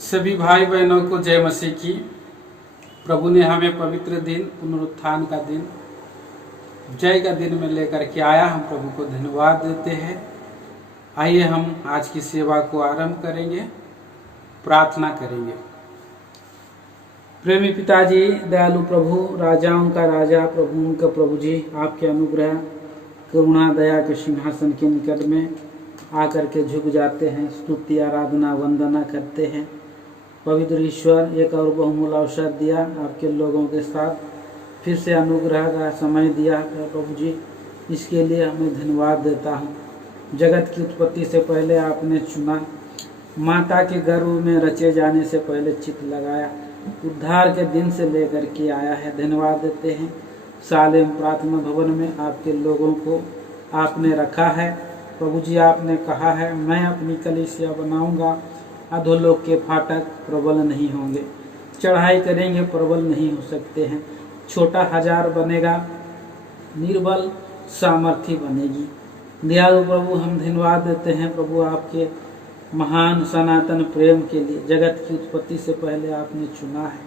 सभी भाई बहनों को जय मसीह की। प्रभु ने हमें पवित्र दिन, पुनरुत्थान का दिन, जय का दिन में लेकर के आया। हम प्रभु को धन्यवाद देते हैं। आइए हम आज की सेवा को आरंभ करेंगे, प्रार्थना करेंगे। प्रेमी पिताजी, दयालु प्रभु, राजाओं का राजा, प्रभुओं का प्रभु जी, आपके अनुग्रह करुणा दया के सिंहासन के निकट में आकर के झुक जाते हैं, स्तुति आराधना वंदना करते हैं। पवित्र ईश्वर, एक और बहुमूल्य अवसर दिया आपके लोगों के साथ, फिर से अनुग्रह का समय दिया प्रभु जी, इसके लिए हमें धन्यवाद देता हूँ। जगत की उत्पत्ति से पहले आपने चुना, माता के गर्भ में रचे जाने से पहले चित्त लगाया, उद्धार के दिन से लेकर के आया है। धन्यवाद देते हैं। सालेम प्रार्थना भवन में आपके लोगों को आपने रखा है प्रभु जी। आपने कहा है, मैं अपनी कलीसिया बनाऊंगा, अधोलोक के फाटक प्रबल नहीं होंगे। चढ़ाई करेंगे, प्रबल नहीं हो सकते हैं। छोटा हजार बनेगा, निर्बल सामर्थ्य बनेगी। दयालु प्रभु, हम धन्यवाद देते हैं प्रभु आपके महान सनातन प्रेम के लिए। जगत की उत्पत्ति से पहले आपने चुना है,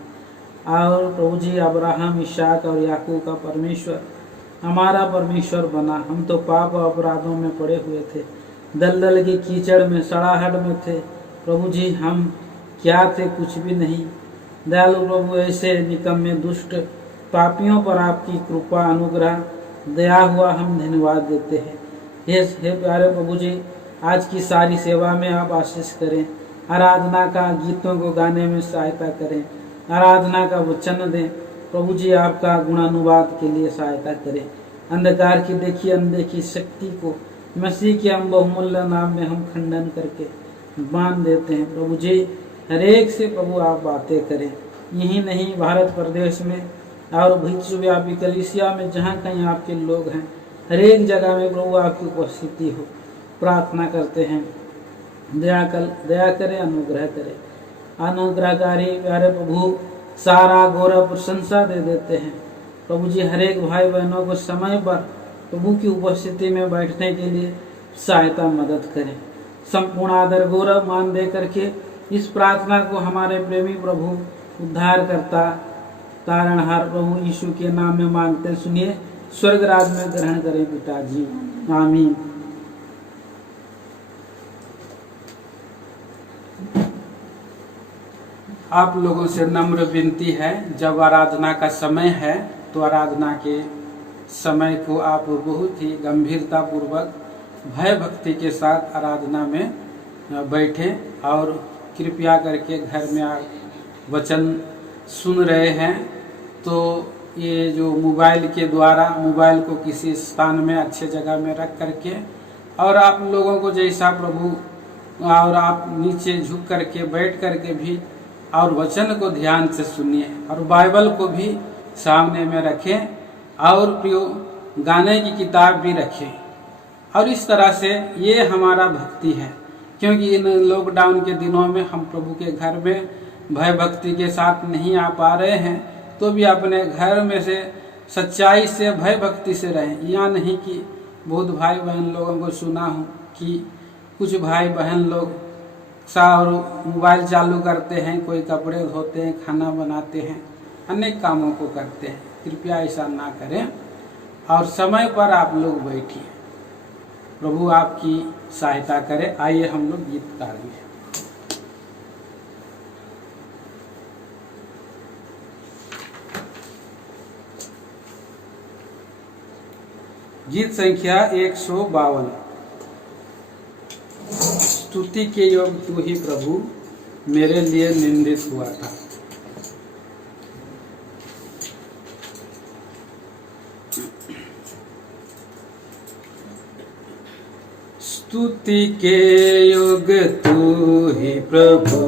और प्रभु जी अब्राहम, इसहाक और याकूब का परमेश्वर हमारा परमेश्वर बना। हम तो पाप और अपराधों में पड़े हुए थे, दलदल की कीचड़ में, सड़ाहट में थे प्रभु जी। हम क्या थे? कुछ भी नहीं। दयालु प्रभु, ऐसे निकम्मे दुष्ट पापियों पर आपकी कृपा अनुग्रह दया हुआ, हम धन्यवाद देते हैं। हे प्यारे प्रभु जी, आज की सारी सेवा में आप आशीष करें। आराधना का, गीतों को गाने में सहायता करें, आराधना का वचन दें प्रभु जी। आपका गुणानुवाद के लिए सहायता करें। अंधकार की देखी अनदेखी शक्ति को मसीह के हम बहुमूल्य नाम में हम खंडन करके बांध देते हैं प्रभु जी। हर एक से प्रभु आप बातें करें। यही नहीं, भारत प्रदेश में और विश्वव्यापी कलीसिया में जहाँ कहीं आपके लोग हैं, हर एक जगह में प्रभु आपकी उपस्थिति हो, प्रार्थना करते हैं। दया करें, अनुग्रह करें। अनुग्रहकारी प्यारे प्रभु, सारा गौरव प्रशंसा दे देते हैं प्रभु जी। हर एक भाई बहनों को समय पर प्रभु की उपस्थिति में बैठने के लिए सहायता मदद करें। संपूर्ण आदर गौरव मान दे करके इस प्रार्थना को हमारे प्रेमी प्रभु, उद्धार करता, तारणहार प्रभु यीशु के नाम में मांगते सुनिए, स्वर्ग राज में ग्रहण करें पिताजी, आमीन। आप लोगों से नम्र विनती है, जब आराधना का समय है तो आराधना के समय को आप बहुत ही गंभीरता पूर्वक, भय भक्ति के साथ आराधना में बैठें। और कृपया करके घर में आप वचन सुन रहे हैं तो ये जो मोबाइल के द्वारा, मोबाइल को किसी स्थान में अच्छे जगह में रख करके, और आप लोगों को जैसा प्रभु, और आप नीचे झुक करके बैठ करके भी और वचन को ध्यान से सुनिए, और बाइबल को भी सामने में रखें, और प्रिय गाने की किताब भी रखें। और इस तरह से ये हमारा भक्ति है, क्योंकि इन लॉकडाउन के दिनों में हम प्रभु के घर में भय भक्ति के साथ नहीं आ पा रहे हैं, तो भी अपने घर में से सच्चाई से, भय भक्ति से रहें। यह नहीं कि बहुत भाई बहन लोगों को सुना हूँ कि कुछ भाई बहन लोग और मोबाइल चालू करते हैं, कोई कपड़े धोते हैं, खाना बनाते हैं, अनेक कामों को करते हैं। कृपया ऐसा ना करें, और समय पर आप लोग बैठिए। प्रभु आपकी सहायता करे। आइए हम लोग गीत गाएंगे। गीत संख्या 152। स्तुति के योग तू ही प्रभु मेरे लिए निंदित हुआ था। स्तुति के योग तू ही प्रभु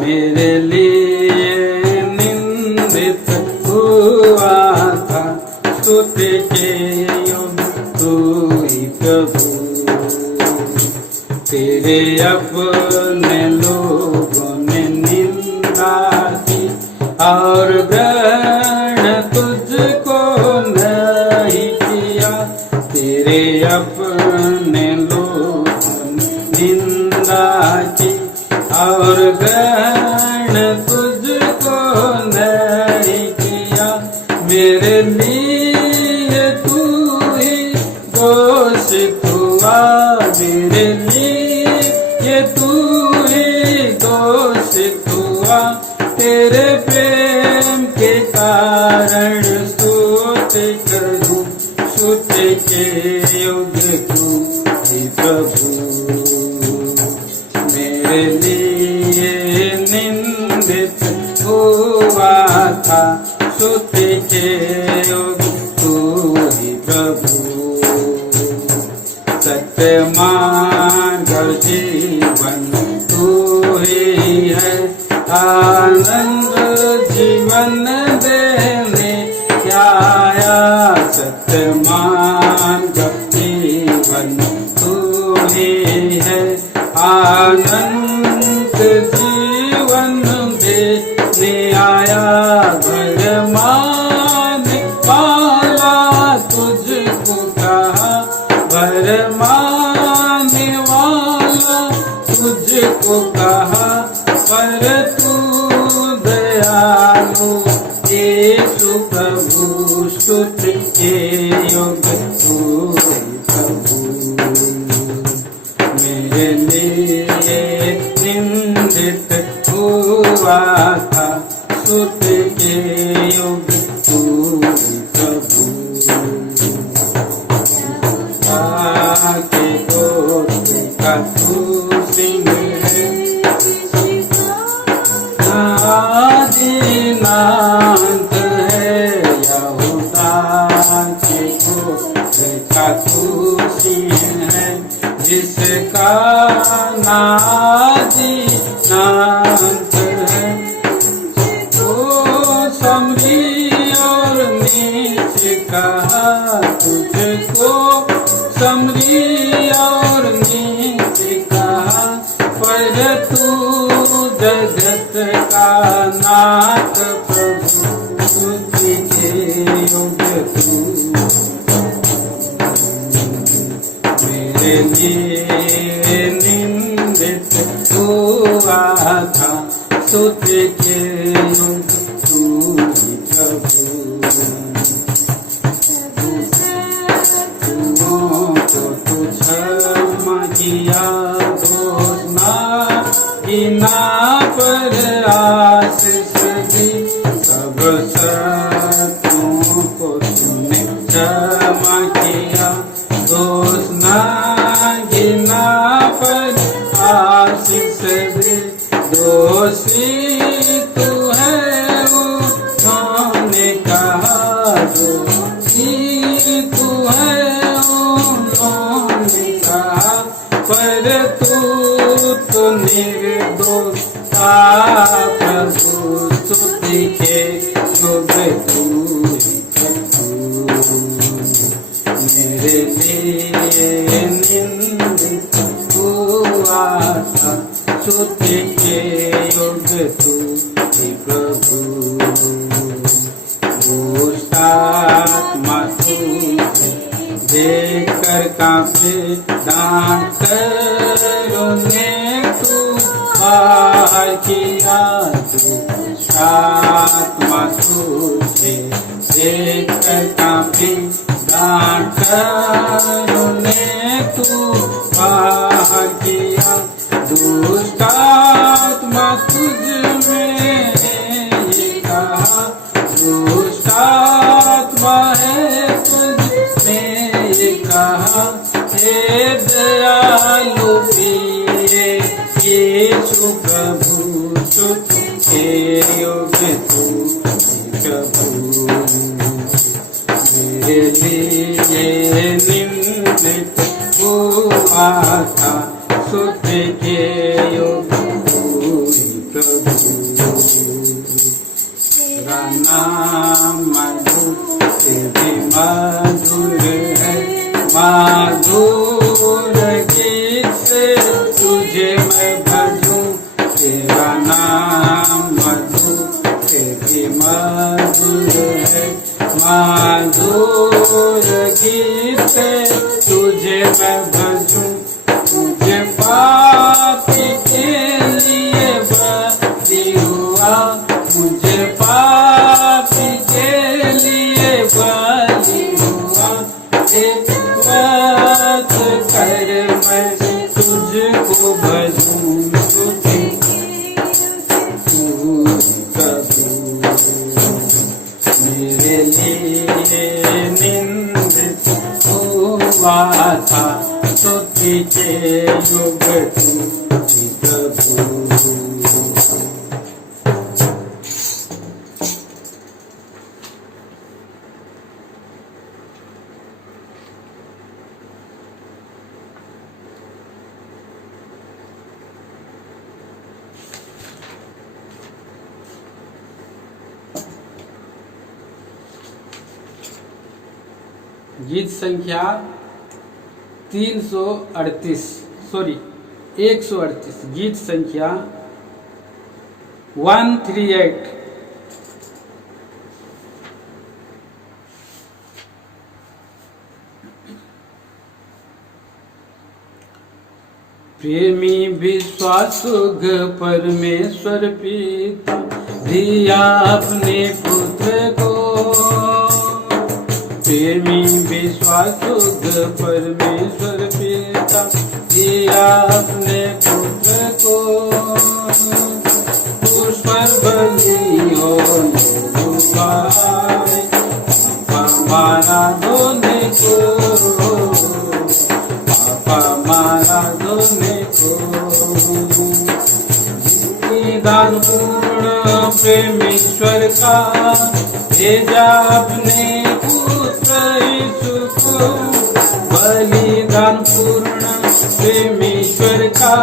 मेरे लिए निंदित हुआ था। स्तुति के योग तू ही प्रभु तेरे अपने लोगों ने निंदा की, और ग्रहण तुझको नहीं किया। तेरे अपने लोगों ने और ग्रहण तुझको नहीं किया, मेरे लिए तू ही घोषित हुआ, मेरे लिए तू ही घोषित हुआ। तेरे प्रेम के कारण स्तुति करूं, स्तुति के योग्य तू ही प्रभु। मेरे लिए निंदित हुआ था, स्तुति के योग्य तू ही प्रभु। सत्य मार्ग और जीवन तू ही है, आनंद जीवन देने आया। सत्य मार्ग जीवन तू ही है, आनंद जीवन देने आया। भरमाने वाला तुझको कहा, भरमाने वाला तुझको कहा, पर तू दयालु यीशु प्रभु, स्तुति के योग्य तू है प्रभु। मेरे लिए निंदित हुआ था, स्तुति के योग्य तू है प्रभु। के गोद का तू सिंह है, आदिनांत है। यहूदा के गोद का तू सिंह है, जिसका नादिनांत है। ओ समरी और नीच कहा तुझको, समरी और नीच कहा, पर तू जगत का नाथ प्रभु, स्तुति के योग्य तू। मेरे लिए निंदित हुआ था, स्तुति के योग्य तू ही प्रभु। तो क्षमा किया दोष ना गिना, पर आशीष दी सब शत्रुओं को तूने क्षमा किया। दोष ना गिना, पर आशीष दी, दोषी तू है उन्होंने कहा, दोषी तू है उन्होंने कहा, पर तू तो निर्दोष प्रभु, स्तुति के योग्य तू ही प्रभु। मेरे लिए निंदित हुआ था, स्तुति के योग्य तू ही प्रभु। दुष्टात्मा तुझे देख कर कांपे, डांट रोने तू बाहर किया। दुष्टात्मा तुझे देख कर कांपे, डांट रोने तू बाहर किया। दुष्टात्मा तुझ में ये कहा, दुष्टात्मा है तुझ में ये कहा, हे दयालु प्रिय यीशु प्रभु, स्तुति के योग्य तू प्रभु। मेरे लिए निंदित हुआ था, स्तुति के योग्य तू प्रभु। तेरा नाम मधुर से भी मधुर है, मधुर गीत से तुझे मैं भजूं। तेरा नाम मधुर से भी मधुर है, मधुर गीत से तुझे मैं भजूं। तुझे पापी के लिए मैं तुझको भजूं स्तुति पूरी प्रभु मेरे लिए निंदित हुआ था स्तुति के योग्य तू प्रभु। गीत संख्या 338 सॉरी 138 गीत संख्या 138। प्रेमी विश्वासुग परमेश्वर पिता दिया अपने पुत्र को, प्रेमी विश्वासुग परमेश्वर पिता दिया अपने पुत्र को, उस पर बलि हो हमारा धोने को, पापा मारा धोने को। दान पूर्ण प्रेमेश्वर का भेजा अपने पुत्र यीशु को, बलिदान पूर्ण प्रेमेश्वर का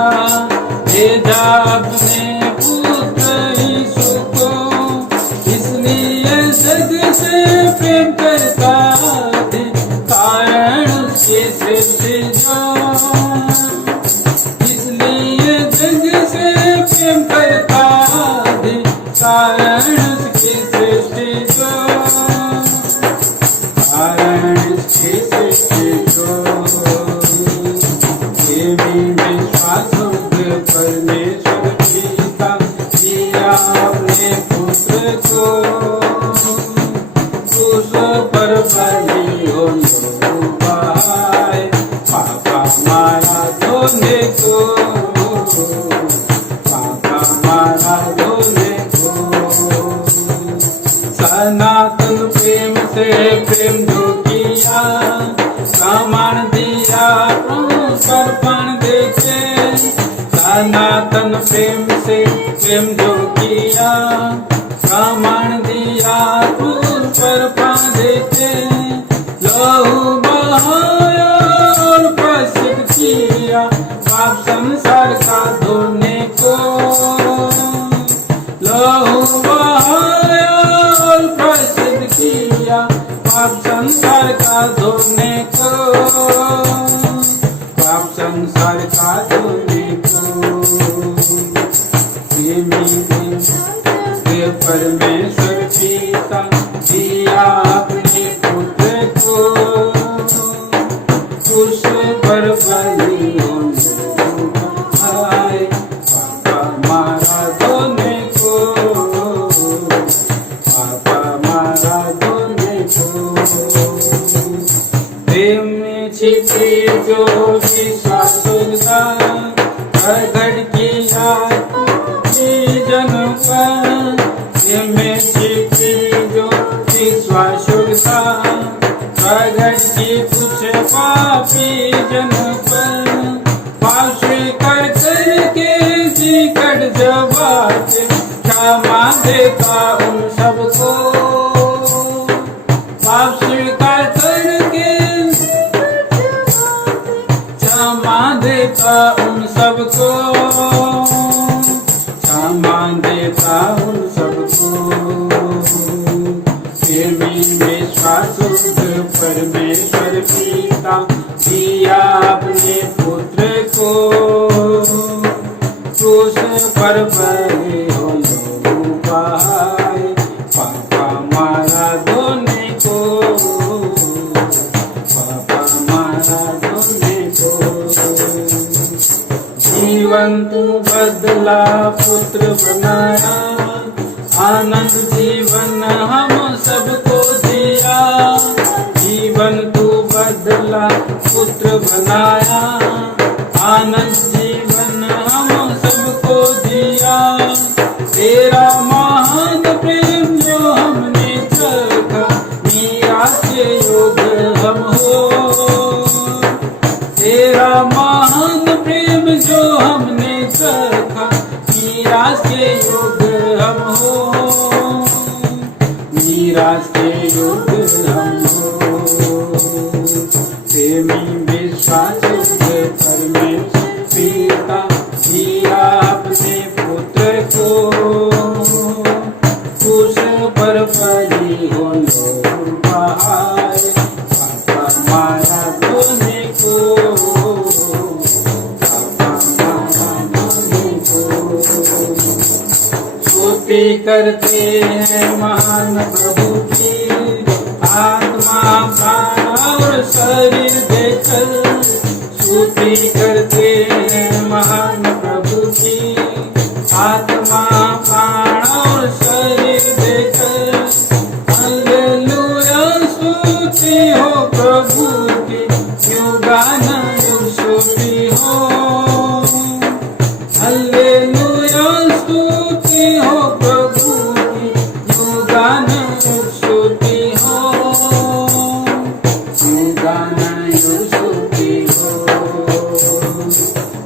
भेजा अपने पुत्र यीशु को। इसलिए जग से प्रेम करता थे कारण उसके सृष्टि जो, इसलिए जग से प्रेम करता थे कारण उसके सृष्टि जो, कारण उसके सृष्टि जो। प्रेमी विश्वासुग परमेश्वर पिता दिया अपने पुत्र को, क्रूस पर बलि हो पापा मारा धोने को, पापा मारा धोने को। सनातन प्रेम से प्रेम जो किया, सामान दिया समर्पण देके। सनातन प्रेम से प्रेम जो किया, सामान दिया समर्पण देके। लहू बहाया और प्रसिद्ध किया पाप संसार का धोने को, लहू बहाया और प्रसिद्ध किया पाप संसार का धोने को, पाप संसार का धोने को। परमेश्वर पिता दिया अपने पुत्र को, क्रूस पर बलि होने पापा मारा धोने को, पापा मारा धोने को। प्रेम में छिपी जो विश्वासुता प्रगट किया जन पर, प्रेम में छिपी जो विश्वासुता प्रगट की कुछ पापी जन पर। पाप स्वीकार करके जीकट जवाब क्षमा देता उन सबको, पाप स्वीकार करके क्षमा देता उन सबको, क्षमा देता उन सबको। प्रेमी विश्वासुग परमेश्वर पिता दिया अपने पुत्र को, क्रूस पर बलि हो पापा मारा धोने को, पापा मारा धोने को। जीवन तू बदला पुत्र बनाया, आनंद जीवन हम सबको दिया। जीवन तू बदला पुत्र बनाया, आनंद जीवन हम सबको दिया, तेरा महान प्रेम जो हमने चखा, मीरा के योग्य हम हो। तेरा महान प्रेम जो हमने चखा, मीरा के योग्य हम हो, मीरा के योग्य हम हो। प्रेमी विश्वास परमेश्वर पिता दिया अपने पुत्र को, उस पर बलि हो लो बहार, पापा मारा धोने को, पापा मारा धोने को। स्तुति करते हैं महान प्रभु की, आत्मा प्राण और शरीर देकर। स्तुति करते हैं महान प्रभु की, आत्मा प्राण और शरीर देकर। हालेलुया स्तुति हो प्रभु की, युगानुयुग स्तुति हो। हालेलुया स्तुति हो प्रभु की, युगानुयुग स्तुति हो, युगानुयुग स्तुति हो।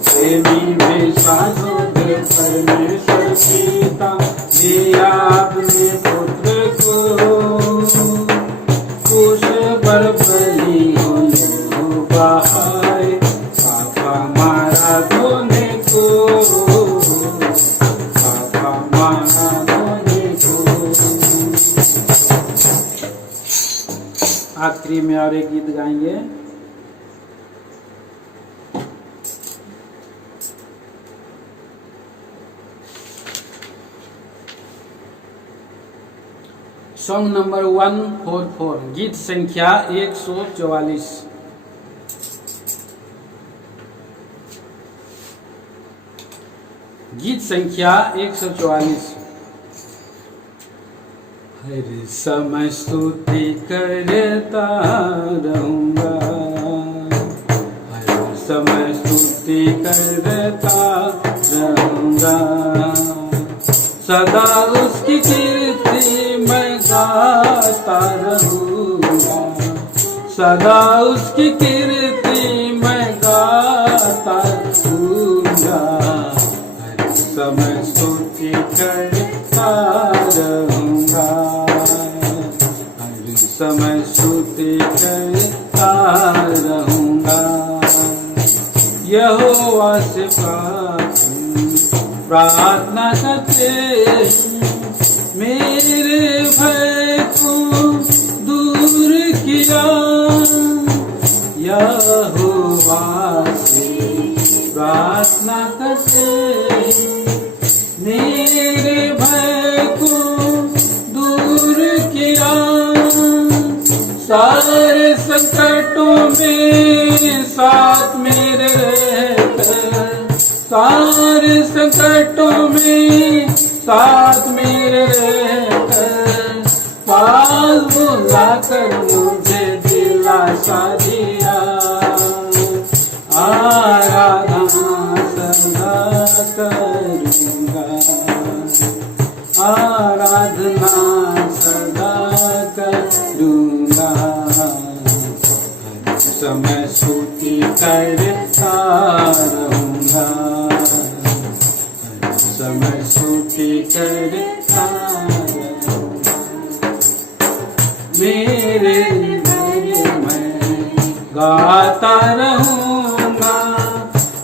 प्रेमी विश्वास परमेश्वर पिता दिया अपने पुत्र को, उस पर बलि हो लो बहार, पापा मारा धोने को, पापा मारा धोने को। आखिरी में और एक गीत गाएंगे। सॉन्ग नंबर 144, गीत संख्या 144। गीत संख्या 144। हर समय स्तुति करता रहूंगा, हर समय स्तुति करता रहूंगा, सदा उसकी कीर्ति मैं गाता रहूंगा, सदा उसकी कीर्ति मैं गाता रहूंगा। हर समय स्तुति करता रहूंगा, हर समय स्तुति करता रहूंगा। यहोवा से प्रार्थना करते, मेरे भय को दूर किया। यहोवा से प्रार्थना करते, मेरे भय को दूर किया। सारे संकटों में साथ मेरे रहकर, सारे संकटों में साथ मेरे रहकर, पास बुलाकर मुझे दिलासा दिया। आराधना सदा करूंगा, आराधना सदा करूंगा। हर समय स्तुति करता रहूंगा, हर समय स्तुति करता रहूंगा। मेरे मैं गाता रहूंगा,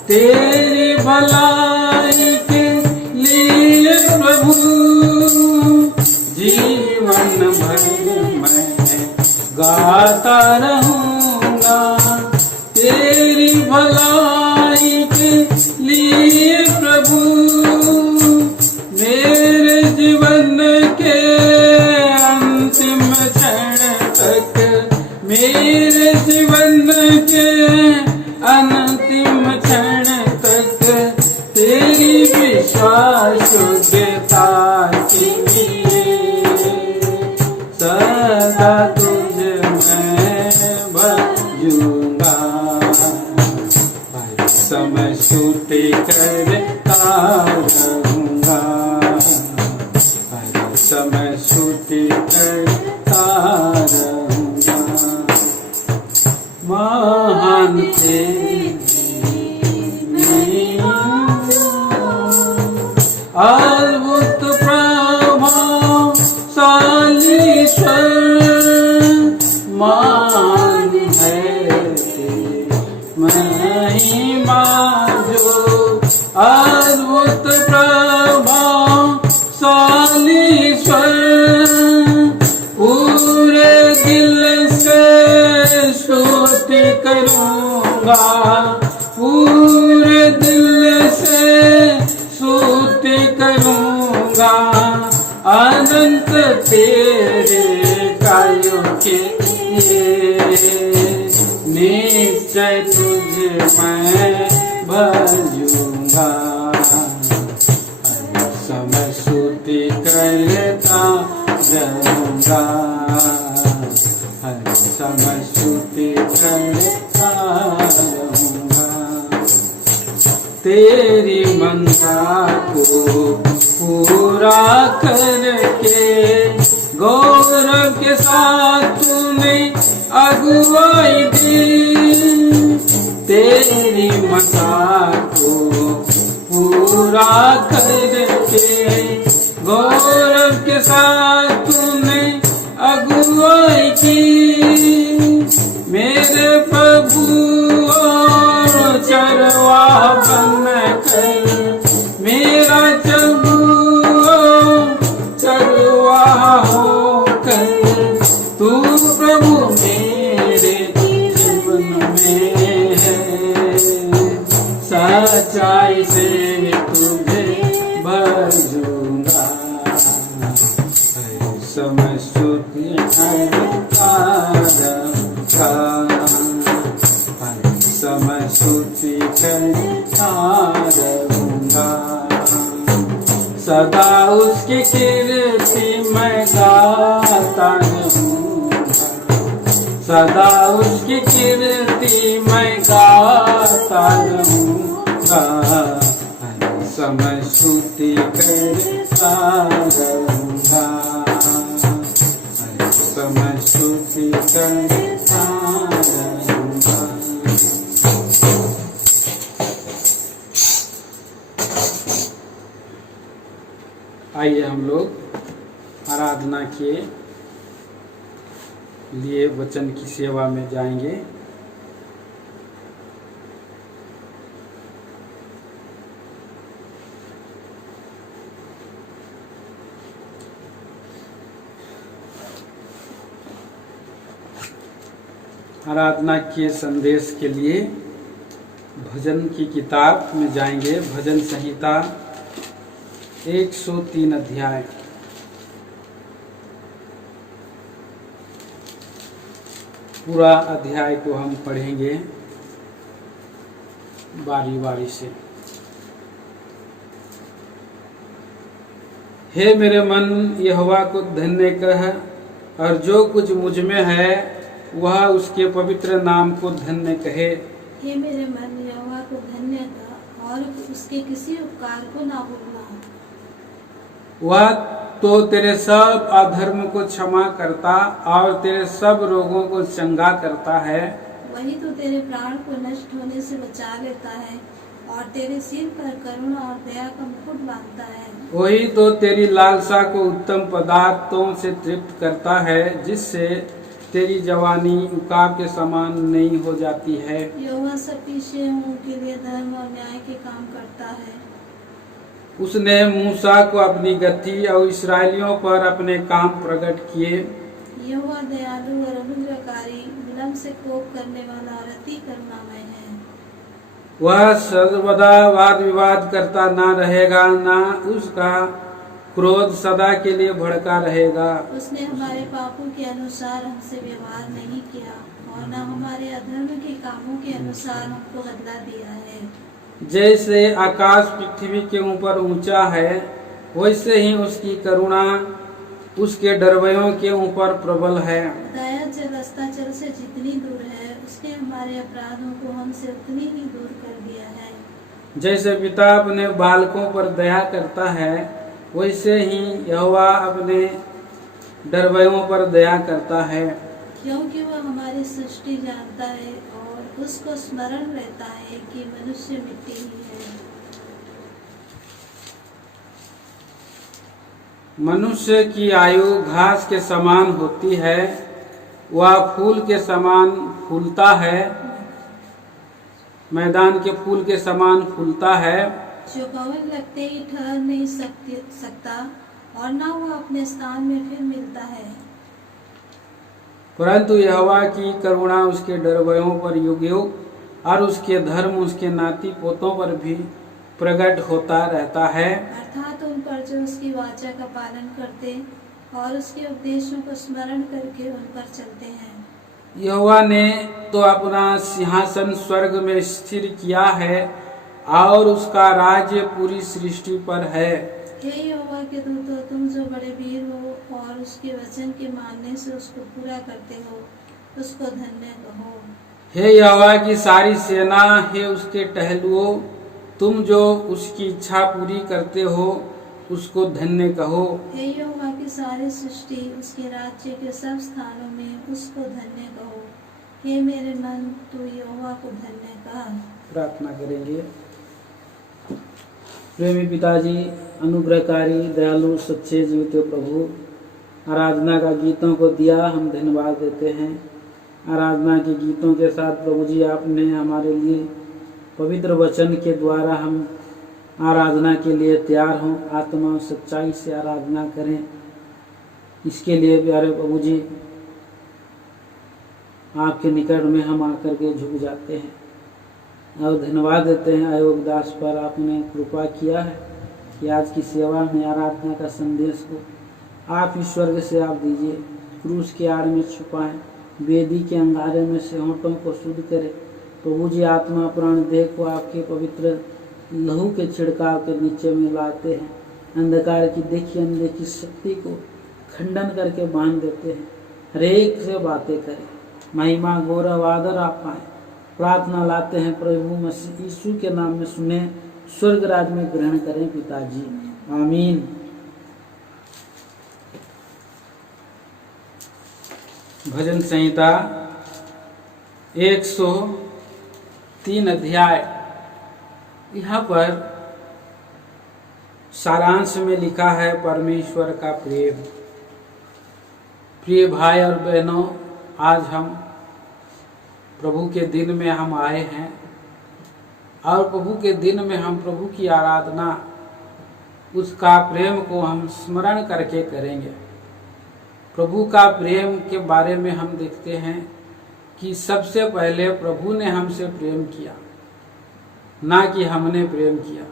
तेरी भलाई के लिए प्रभु। जीवन भर मैं गाता रहूंगा, तेरी भलाई के लिए प्रभु। मेरे जीवन के अंतिम क्षण तक, मेरे जीवन के अंतिम क्षण तक, तेरी विश्वास योग्यता के लिए सदा तुझे मैं भजूंगा। हर समय समय स्तुति करता रहूंगा, हर समय स्तुति करता रहूंगा। महान अद्भुत प्रभावशालीश्वर, मान है महिमा जो अद्भुत प्रभावशालीश्वर, पूरे दिल से स्तुति करूंगा, पूरे दिल से स्तुति करूंगा, अनंत तेरे कार्यों के निश्चय तुझे मैं भजूंगा, हर समय स्तुति करता रहूंगा, हर समय स्तुति करता रहूंगा। तेरी मनसा को पूरा करके गौरव के साथ तूने अगुवाई दी, तेरी मनसा को पूरा करके गौरव के साथ तूने अगुवाई की, मेरे प्रभु चरवाह बनकर, मेरा प्रभु चरवाह होकर, तू प्रभु मेरे जीवन में है, सच्चाई से तुझे भजूंगा, हर समय स्तुति करता रहूंगा, हर समय स्तुति करता रहूंगा, सदा उसकी कीर्ति मैं गाता रहूंगा, सदा उसकी कीर्ति मैं गाता रहूंगा, हर समय स्तुति करता रहूंगा, हर समय स्तुति करता रहूंगा। आइए हम लोग आराधना के लिए वचन की सेवा में जाएंगे। आराधना के संदेश के लिए भजन की किताब में जाएंगे। भजन संहिता 103 अध्याय। पूरा अध्याय को हम पढ़ेंगे बारी बारी से। हे मेरे मन, यहोवा को धन्य कह, और जो कुछ मुझ में है वह उसके पवित्र नाम को धन्य कहे। हे मेरे मन, यहोवा को धन्य कह और उसके किसी उपकार को ना भूलना। वह तो तेरे सब अधर्म को क्षमा करता और तेरे सब रोगों को चंगा करता है। वही तो तेरे प्राण को नष्ट होने से बचा लेता है और तेरे सिर पर करुणा और दया का मुकुट बांधता है। वही तो तेरी लालसा को उत्तम पदार्थों से तृप्त करता है, जिससे तेरी जवानी उकाब के समान नहीं हो जाती है। यहोवा सब पीछे उनके लिए धर्म और न्याय के काम करता है। उसने मूसा को अपनी गति और इस्राएलियों पर अपने काम प्रकट किए। यहोवा दयालु और अनुग्रहकारी, विलम्ब से कोप करने वाला और अति करुणामय है। वह सर्वदा वाद विवाद करता ना रहेगा, ना उसका क्रोध सदा के लिए भड़का रहेगा। उसने हमारे पापों के अनुसार हमसे व्यवहार नहीं किया और न हमारे अधर्म के कामों के अनुसार हमको बदला दिया है। जैसे आकाश पृथ्वी के ऊपर ऊंचा है, वैसे ही उसकी करुणा उसके डरवयों के ऊपर प्रबल है। दया जल अस्ताचल से जितनी दूर है, उसने हमारे अपराधों को हमसे उतनी ही दूर कर दिया है। जैसे पिता अपने बालकों पर दया करता है, वैसे ही यहोवा अपने डरवयों पर दया करता है। क्योंकि वह हमारी सृष्टि जानता है और उसको स्मरण रहता है कि मनुष्य मिट्टी ही है। मनुष्य की आयु घास के समान होती है, वह फूल के समान फूलता है, मैदान के फूल के समान फूलता है, जो पवन लगते ही ठहर नहीं सकता और न वह अपने स्थान में फिर मिलता है। परंतु यहोवा की करुणा उसके डरवयों पर युग युग और उसके धर्म उसके नाती पोतों पर भी प्रकट होता रहता है। अर्थात उन पर जो उसकी वाचा का पालन करते और उसके उपदेशों को स्मरण करके उन पर चलते हैं। यहोवा ने तो अपना सिंहासन स्वर्ग में स्थिर किया है और उसका राज्य पूरी सृष्टि पर है। हे यहोवा के दूतों, तुम जो बड़े वीर हो और उसके वचन के मानने से उसको पूरा करते हो, उसको धन्य कहो। हे यहोवा की सारी सेना, हे उसके टहलुओ, तुम जो उसकी इच्छा पूरी करते हो, उसको धन्य कहो। हे यहोवा की सारी सृष्टि, उसके राज्य के सब स्थानों में उसको धन्य कहो। हे मेरे मन, तू यहोवा को धन्य कह। प्रार्थना करेंगे। प्रेमी पिताजी, अनुग्रहकारी, दयालु, सच्चे जीवित प्रभु, आराधना का गीतों को दिया, हम धन्यवाद देते हैं। आराधना के गीतों के साथ प्रभु जी आपने हमारे लिए पवित्र वचन के द्वारा हम आराधना के लिए तैयार हों, आत्मा और सच्चाई से आराधना करें। इसके लिए प्यारे प्रभु जी आपके निकट में हम आकर के झुक जाते हैं और धन्यवाद देते हैं अयोगदास पर आपने कृपा किया है कि आज की सेवा में आराधना का संदेश को आप ही स्वर्ग से आप दीजिए, क्रूस के आड़ में छुपाएं, वेदी के अंगारे में से होंठों को शुद्ध करें। प्रभु जी आत्मा प्राण देह को आपके पवित्र लहू के छिड़काव के नीचे में लाते हैं, अंधकार की देखी अनदेखी शक्ति को खंडन करके बांध देते हैं, हरेक से बातें करें, महिमा गौरव आदर आप पाएं। प्रार्थना लाते हैं प्रभु मसीह यीशु के नाम में सुने, स्वर्ग राज में ग्रहण करें पिताजी, आमीन। भजन संहिता 103 अध्याय, यहाँ पर सारांश में लिखा है परमेश्वर का प्रेम। प्रिय भाई और बहनों, आज हम प्रभु के दिन में हम आए हैं और प्रभु के दिन में हम प्रभु की आराधना, उसका प्रेम को हम स्मरण करके करेंगे। प्रभु का प्रेम के बारे में हम देखते हैं कि सबसे पहले प्रभु ने हमसे प्रेम किया, ना कि हमने प्रेम किया।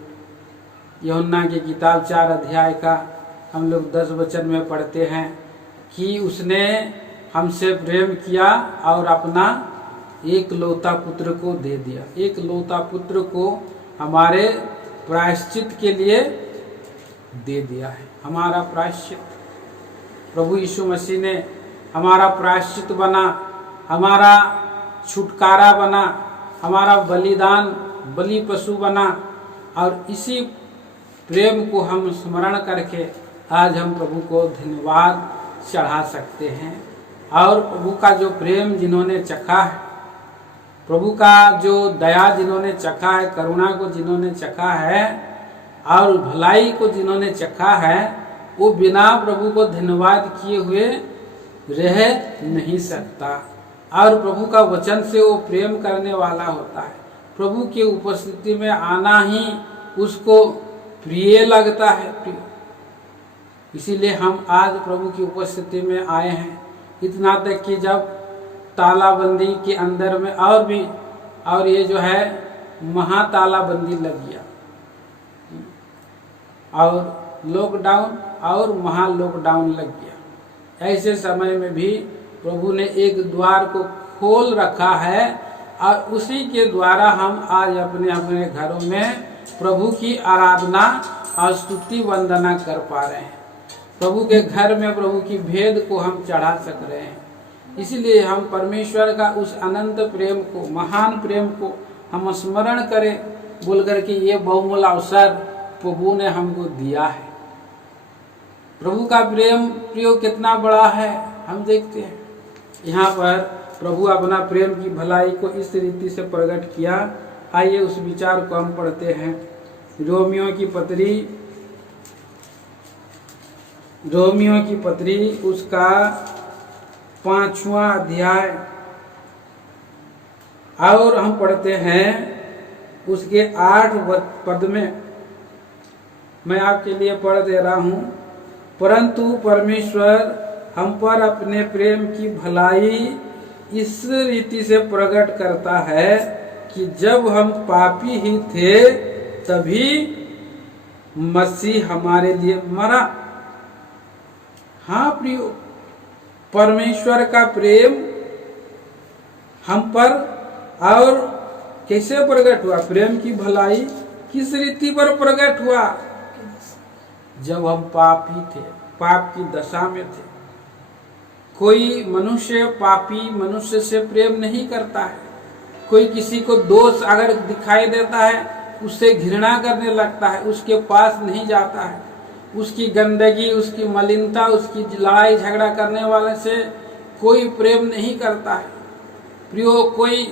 यूहन्ना की किताब 4 अध्याय का हम लोग 10 वचन में पढ़ते हैं कि उसने हमसे प्रेम किया और अपना एक लौता पुत्र को दे दिया। एक लौता पुत्र को हमारे प्रायश्चित के लिए दे दिया है। हमारा प्रायश्चित प्रभु यीशु मसीह ने हमारा प्रायश्चित बना, हमारा छुटकारा बना, हमारा बलिदान बलि पशु बना। और इसी प्रेम को हम स्मरण करके आज हम प्रभु को धन्यवाद चढ़ा सकते हैं। और प्रभु का जो प्रेम जिन्होंने चखा है, प्रभु का जो दया जिन्होंने चखा है, करुणा को जिन्होंने चखा है और भलाई को जिन्होंने चखा है, वो बिना प्रभु को धन्यवाद किए हुए रह नहीं सकता। और प्रभु का वचन से वो प्रेम करने वाला होता है। प्रभु की उपस्थिति में आना ही उसको प्रिय लगता है। इसीलिए हम आज प्रभु की उपस्थिति में आए हैं। इतना तक कि जब तालाबंदी के अंदर में और ये जो है महातालाबंदी लग गया और लॉकडाउन और महा लॉकडाउन लग गया, ऐसे समय में भी प्रभु ने एक द्वार को खोल रखा है और उसी के द्वारा हम आज अपने अपने घरों में प्रभु की आराधना और स्तुति वंदना कर पा रहे हैं। प्रभु के घर में प्रभु की भेद को हम चढ़ा सक रहे हैं। इसलिए हम परमेश्वर का उस अनंत प्रेम को, महान प्रेम को हम स्मरण करें, बोल करके ये बहुमूल्य अवसर प्रभु ने हमको दिया है। प्रभु का प्रेम प्रियो कितना बड़ा है हम देखते हैं। यहाँ पर प्रभु अपना प्रेम की भलाई को इस रीति से प्रकट किया। आइए उस विचार को हम पढ़ते हैं। रोमियो की पत्री उसका 5वां अध्याय और हम पढ़ते हैं उसके 8 पद में। मैं आपके लिए पढ़ दे रहा हूं। परंतु परमेश्वर हम पर अपने प्रेम की भलाई इस रीति से प्रकट करता है कि जब हम पापी ही थे तभी मसीह हमारे लिए मरा। हाँ प्रियो, परमेश्वर का प्रेम हम पर और कैसे प्रकट हुआ? प्रेम की भलाई किस रीति पर प्रकट हुआ? जब हम पापी थे, पाप की दशा में थे। कोई मनुष्य पापी मनुष्य से प्रेम नहीं करता है। कोई किसी को दोष अगर दिखाई देता है उससे घृणा करने लगता है, उसके पास नहीं जाता है। उसकी गंदगी, उसकी मलिनता, उसकी लड़ाई झगड़ा करने वाले से कोई प्रेम नहीं करता है। प्रियो, कोई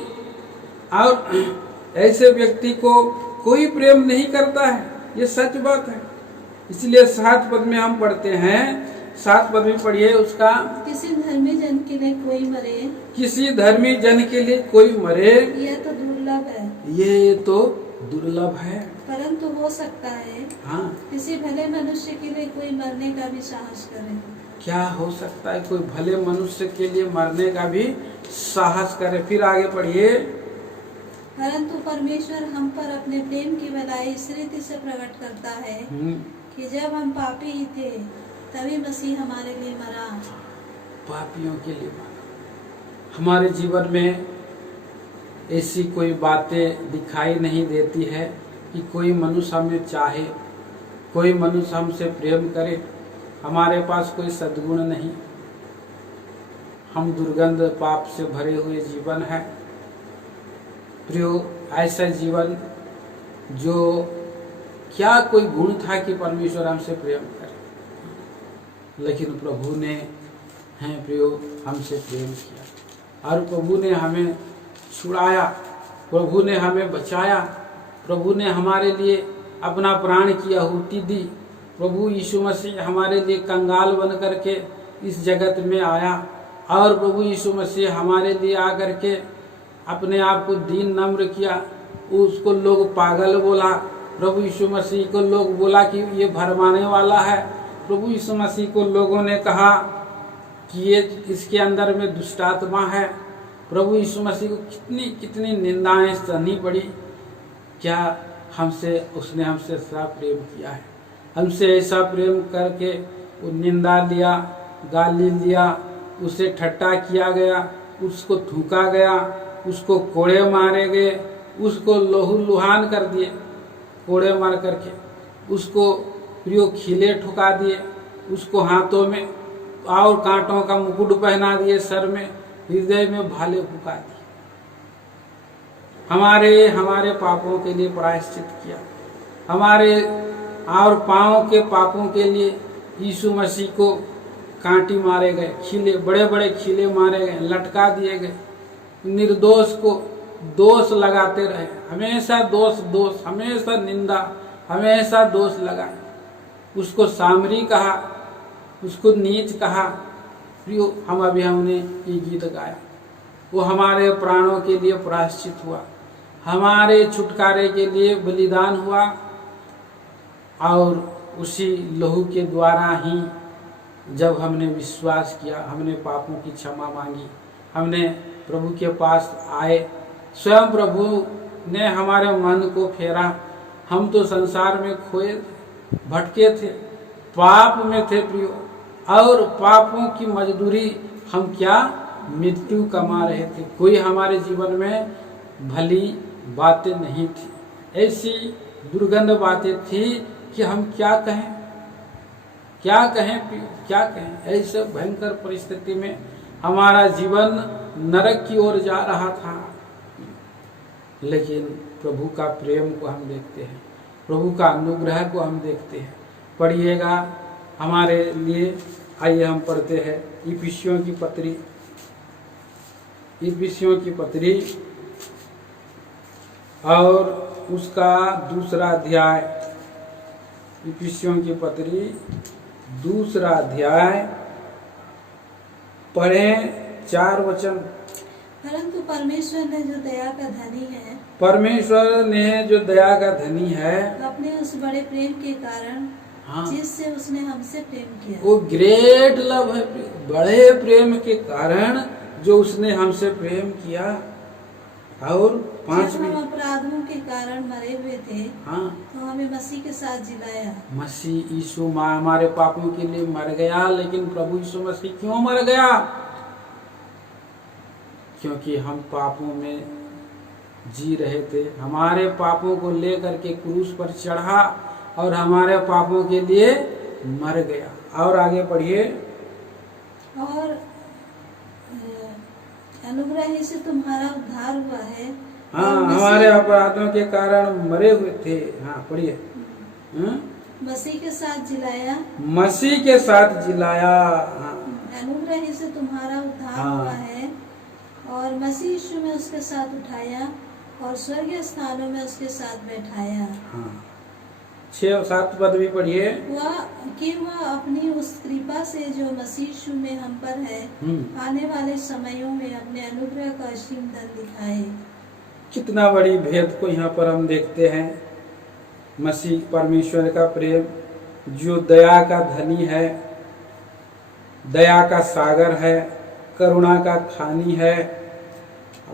और ऐसे व्यक्ति को कोई प्रेम नहीं करता है, ये सच बात है। इसलिए 7 पद में हम पढ़ते हैं। 7 पद में पढ़िए उसका। किसी धर्मी जन के लिए कोई मरे, किसी धर्मी जन के लिए कोई मरे, यह तो दुर्लभ है। ये तो दुर्लभ है, परंतु हो सकता है हाँ, किसी भले मनुष्य के लिए कोई मरने का भी साहस करे। क्या हो सकता है? कोई भले मनुष्य के लिए मरने का भी साहस करे। फिर आगे पढ़िए। परंतु परमेश्वर हम पर अपने प्रेम की भलाई इस रीति से प्रकट करता है कि जब हम पापी ही थे तभी मसीह हमारे लिए मरा। पापियों के लिए मरा। हमारे जीवन में ऐसी कोई बातें दिखाई नहीं देती है कि कोई मनुष्य हमें चाहे, कोई मनुष्य हमसे प्रेम करे। हमारे पास कोई सद्गुण नहीं, हम दुर्गंध पाप से भरे हुए जीवन है। प्रियो, ऐसा जीवन जो क्या कोई गुण था कि परमेश्वर हमसे प्रेम करे, लेकिन प्रभु ने हैं प्रियो हमसे प्रेम किया और प्रभु ने हमें छुड़ाया, प्रभु ने हमें बचाया, प्रभु ने हमारे लिए अपना प्राण की आहुति दी। प्रभु यीशु मसीह हमारे लिए कंगाल बन करके इस जगत में आया और प्रभु यीशु मसीह हमारे लिए आकर के अपने आप को दीन नम्र किया। उसको लोग पागल बोला, प्रभु यीशु मसीह को लोग बोला कि ये भरमाने वाला है। प्रभु यीशु मसीह को लोगों ने कहा कि ये इसके अंदर में दुष्टात्मा है। प्रभु यीशु मसीह को कितनी कितनी निंदाएं सहनी पड़ी। क्या उसने हमसे ऐसा प्रेम किया है? हमसे ऐसा प्रेम करके वो निंदा लिया, गाली दिया, उसे ठट्टा किया गया, उसको थूका गया, उसको कोड़े मारे गए, उसको लहू लुहान कर दिए कोड़े मार करके, उसको प्रियो खीले ठुका दिए, उसको हाथों में और कांटों का मुकुट पहना दिए, सर में, हृदय में भाले फुका दिए। हमारे पापों के लिए प्रायश्चित किया। हमारे और पाँव के पापों के लिए यीशु मसीह को कांटी मारे गए, खीले, बड़े बड़े खीले मारे गए, लटका दिए गए। निर्दोष को दोष लगाते रहे, हमेशा दोष, हमेशा निंदा, हमेशा दोष लगाए। उसको सामरी कहा, उसको नीच कहा। प्रियो, हमने ये गीत गाया, वो हमारे प्राणों के लिए प्रायश्चित हुआ, हमारे छुटकारे के लिए बलिदान हुआ और उसी लहू के द्वारा ही जब हमने विश्वास किया, हमने पापों की क्षमा मांगी, हमने प्रभु के पास आए, स्वयं प्रभु ने हमारे मन को फेरा। हम तो संसार में खोए भटके थे, पाप में थे प्रियो, और पापों की मजदूरी हम क्या मृत्यु कमा रहे थे। कोई हमारे जीवन में भली बातें नहीं थी, ऐसी दुर्गंध बातें थी कि हम क्या कहें प्रियो, क्या कहें। ऐसे भयंकर परिस्थिति में हमारा जीवन नरक की ओर जा रहा था। लेकिन प्रभु का प्रेम को हम देखते हैं, प्रभु का अनुग्रह को हम देखते हैं। पढ़िएगा हमारे लिए। आइए हम पढ़ते हैं इफिसियों की पत्री, इफिसियों की पत्री और उसका दूसरा अध्याय। इफिसियों की पत्री दूसरा अध्याय पढ़ें 4 वचन। परंतु परमेश्वर ने जो दया का धनी है, परमेश्वर ने जो दया का धनी है, अपने उस बड़े प्रेम के कारण, हाँ, जिससे उसने हमसे प्रेम किया, वो ग्रेट लव है, बड़े प्रेम के कारण जो उसने हमसे प्रेम किया। और जब 5वीं, हम अपराधों के कारण मरे हुए थे, हाँ, तो हमें मसीह के साथ जिलाया। मसीह यीशु हमारे पापों के लिए मर गया। लेकिन प्रभु यीशु मसीह क्यों मर गया? क्योंकि हम पापों में जी रहे थे, हमारे पापों को लेकर के क्रूस पर चढ़ा और हमारे पापों के लिए मर गया। और आगे पढ़िए। और अनुग्रह ही से तुम्हारा उद्धार हुआ है। हाँ, और हमारे अपराधों के कारण मरे हुए थे। हाँ, पढ़िए। मसीह के साथ जिलाया, मसीह के साथ जिलाया। हाँ, अनुग्रह ही से तुम्हारा उद्धार हाँ, हुआ है। और मसीह यीशु में उसके साथ उठाया और स्वर्गीय स्थानों में उसके साथ बैठाया। हाँ, 6 और 7 पद भी पढ़िए। वह अपनी उस कृपा से जो मसीह यीशु में हम पर है, आने वाले समयों में अपने अनुग्रह का असीम धन दिखाए। कितना बड़ी भेद को यहाँ पर हम देखते हैं। मसीह परमेश्वर का प्रेम, जो दया का धनी है, दया का सागर है, करुणा का खानी है,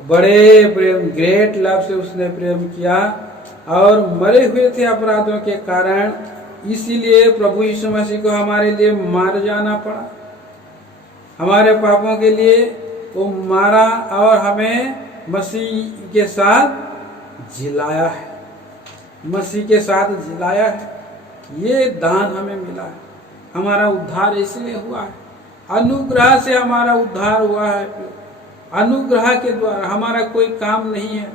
बड़े प्रेम, ग्रेट लव से उसने प्रेम किया और मरे हुए थे अपराधों के कारण, इसीलिए प्रभु यीशु मसीह को हमारे लिए मार जाना पड़ा। हमारे पापों के लिए वो मारा और हमें मसीह के साथ जिलाया है, मसीह के साथ जिलाया है। ये दान हमें मिला है। हमारा उद्धार इसलिए हुआ है, अनुग्रह से हमारा उद्धार हुआ है। अनुग्रह के द्वारा, हमारा कोई काम नहीं है,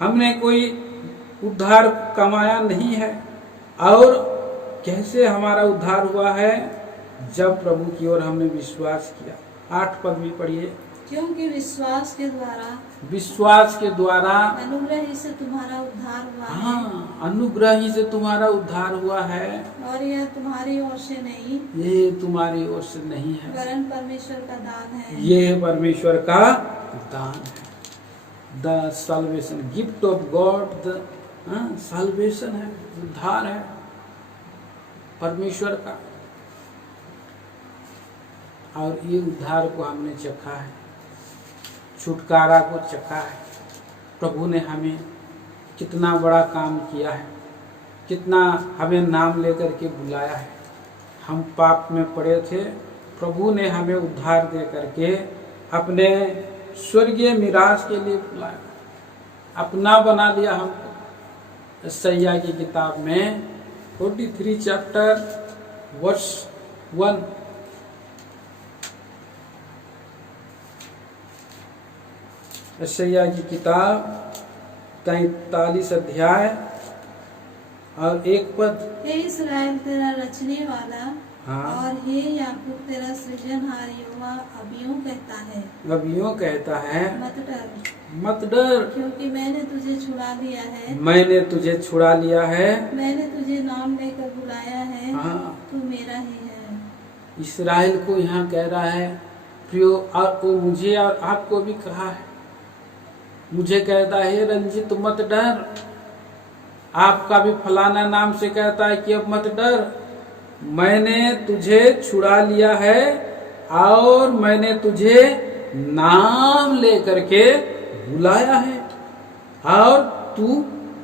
हमने कोई उद्धार कमाया नहीं है। और कैसे हमारा उद्धार हुआ है? जब प्रभु की ओर हमने विश्वास किया। 8 पद भी पढ़िए। क्योंकि विश्वास के द्वारा, विश्वास के द्वारा अनुग्रह ही से तुम्हारा उद्धार हुआ है। हाँ, अनुग्रह ही से तुम्हारा उद्धार हुआ है। और यह तुम्हारी ओर से नहीं, ये तुम्हारी ओर से नहीं है, वरन परमेश्वर का दान है। ये परमेश्वर का दान है। The salvation, gift of God. Salvation है, उद्धार है परमेश्वर का। और ये उद्धार को हमने चखा है, छुटकारा को चखा है। प्रभु ने हमें कितना बड़ा काम किया है, कितना हमें नाम लेकर के बुलाया है। हम पाप में पड़े थे, प्रभु ने हमें उद्धार दे करके अपने स्वर्गीय मिराज के लिए बुलाया, अपना बना लिया हमको। यशायाह की किताब में 43 चैप्टर वर्ष 1, यशायाह की किताब 43 अध्याय और 1 पद। हे इस्राएल तेरा रचने वाला, हाँ, और हे याकूब तेरा सृजनहार यहोवा अब यूं कहता है, अब यूं कहता है, मत डर, मत डर, क्योंकि मैंने तुझे छुड़ा लिया है। मैंने तुझे छुड़ा लिया है। मैंने तुझे नाम लेकर बुलाया है। हाँ, तू मेरा ही है। इस्राएल को यहाँ कह रहा है प्रियो, और वो मुझे और आपको भी कहा है। मुझे कहता है रंजित मत डर, आपका भी फलाना नाम से कहता है कि अब मत डर, मैंने तुझे छुड़ा लिया है और मैंने तुझे नाम लेकर के बुलाया है और तू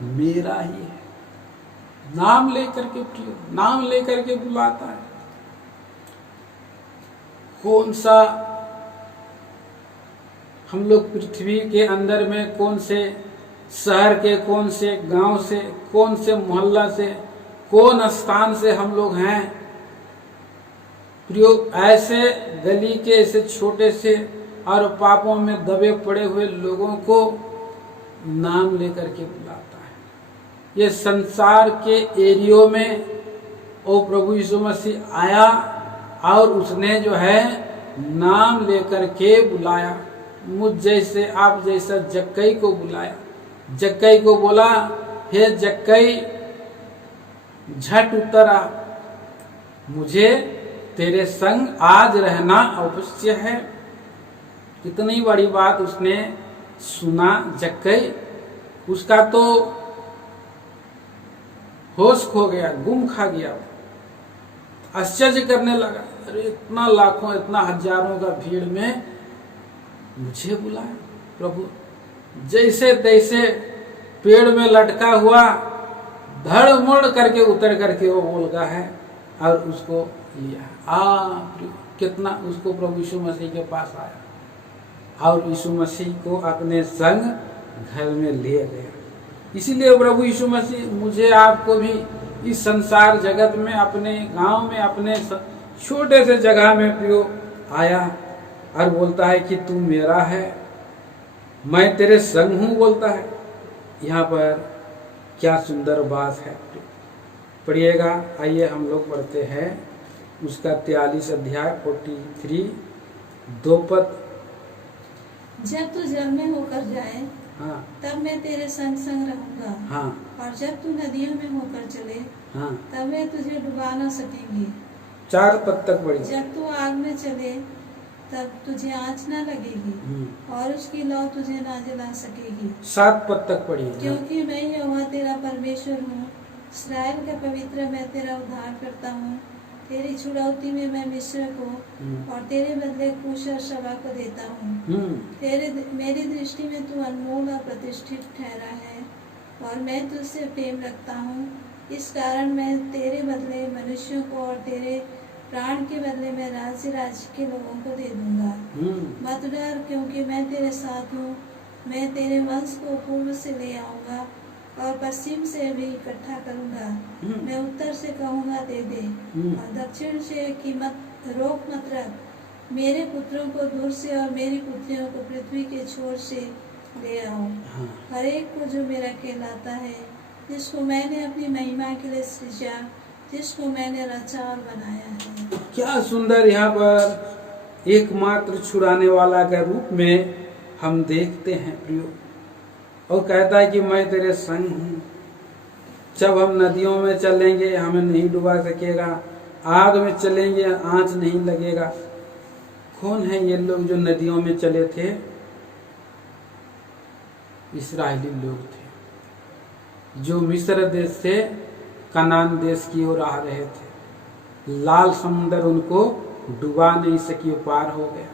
मेरा ही है। नाम लेकर के, प्रियो, नाम लेकर के बुलाता है। कौन सा हम लोग पृथ्वी के अंदर में, कौन से शहर के, कौन से गांव से, कौन से मोहल्ला से, कौन स्थान से हम लोग हैं प्रियो, ऐसे गली के ऐसे छोटे से और पापों में दबे पड़े हुए लोगों को नाम लेकर के बुलाता है। ये संसार के एरियो में वो प्रभु यीशु मसीह आया और उसने जो है नाम लेकर के बुलाया। मुझ जैसे आप जैसा जक्कई को बुलाया। जक्कई को बोला, हे जक्कई झट उतर आ, मुझे तेरे संग आज रहना अवश्य है। कितनी बड़ी बात उसने सुना जक्कई। उसका तो होश खो गया, गुम खा गया, आश्चर्य करने लगा, अरे इतना लाखों इतना हजारों का भीड़ में मुझे बुलाया प्रभु। जैसे तैसे पेड़ में लटका हुआ धड़ मुड़ करके उतर करके वो बोल गया है और उसको लिया। कितना उसको प्रभु यीशु मसीह के पास आया और यीशु मसीह को अपने संग घर में ले गया। इसीलिए प्रभु यीशु मसीह मुझे आपको भी इस संसार जगत में, अपने गांव में, अपने छोटे से जगह में प्रियो आया और बोलता है कि तू मेरा है, मैं तेरे संग हूं बोलता है। यहाँ पर क्या सुंदर बात है, पढ़िएगा। आइए हम लोग पढ़ते हैं उसका 43 अध्याय 43 2 पद। जब तू जल में होकर जाए, हाँ, तब मैं तेरे संग संग रहूंगा। हाँ, और जब तू नदियों में होकर चले, हाँ, तब वे तुझे डुबा न सकेंगी। 4 पद तक पढ़िए। जब तू आग में चले, तब तुझे आँच न लगेगी और उसकी लौ तुझे न जला सकेगी। 7 पद तक पढ़िए। क्योंकि मैं यहोवा तेरा परमेश्वर हूँ, इस्राएल का पवित्र, मैं तेरा उद्धार करता हूँ। तेरी छुड़ौती में मैं मिस्र को और तेरे बदले कूश और शबा को देता हूँ। मेरी दृष्टि में तू अनमोल और प्रतिष्ठित ठहरा है और मैं तुझसे प्रेम रखता हूँ। इस कारण मैं तेरे बदले मनुष्यों को और तेरे प्राण के बदले में राज्य के लोगों को दे दूंगा। मत डर, क्योंकि मैं तेरे साथ हूँ। मैं तेरे वंश को पूर्व से ले आऊंगा और पश्चिम से भी इकट्ठा करूंगा। मैं उत्तर से कहूंगा दे दे और दक्षिण से कि मत रोक मत रख। मेरे पुत्रों को दूर से और मेरी पुत्रियों को पृथ्वी के छोर से ले आओ। हर एक को जो मेरा कहलाता है, जिसको मैंने अपनी महिमा के लिए सृजा, जिसको मैंने रचा और बनाया है। क्या सुंदर यहाँ पर एकमात्र छुड़ाने वाला के रूप में हम देखते हैं प्रियो। और कहता है कि मैं तेरे संग हूँ। जब हम नदियों में चलेंगे हमें नहीं डुबा सकेगा, आग में चलेंगे आंच नहीं लगेगा। कौन है ये लोग जो नदियों में चले थे? इस्राएली लोग थे जो मिस्र देश से कनान देश की ओर आ रहे थे। लाल समुद्र उनको डुबा नहीं सकी, पार हो गया।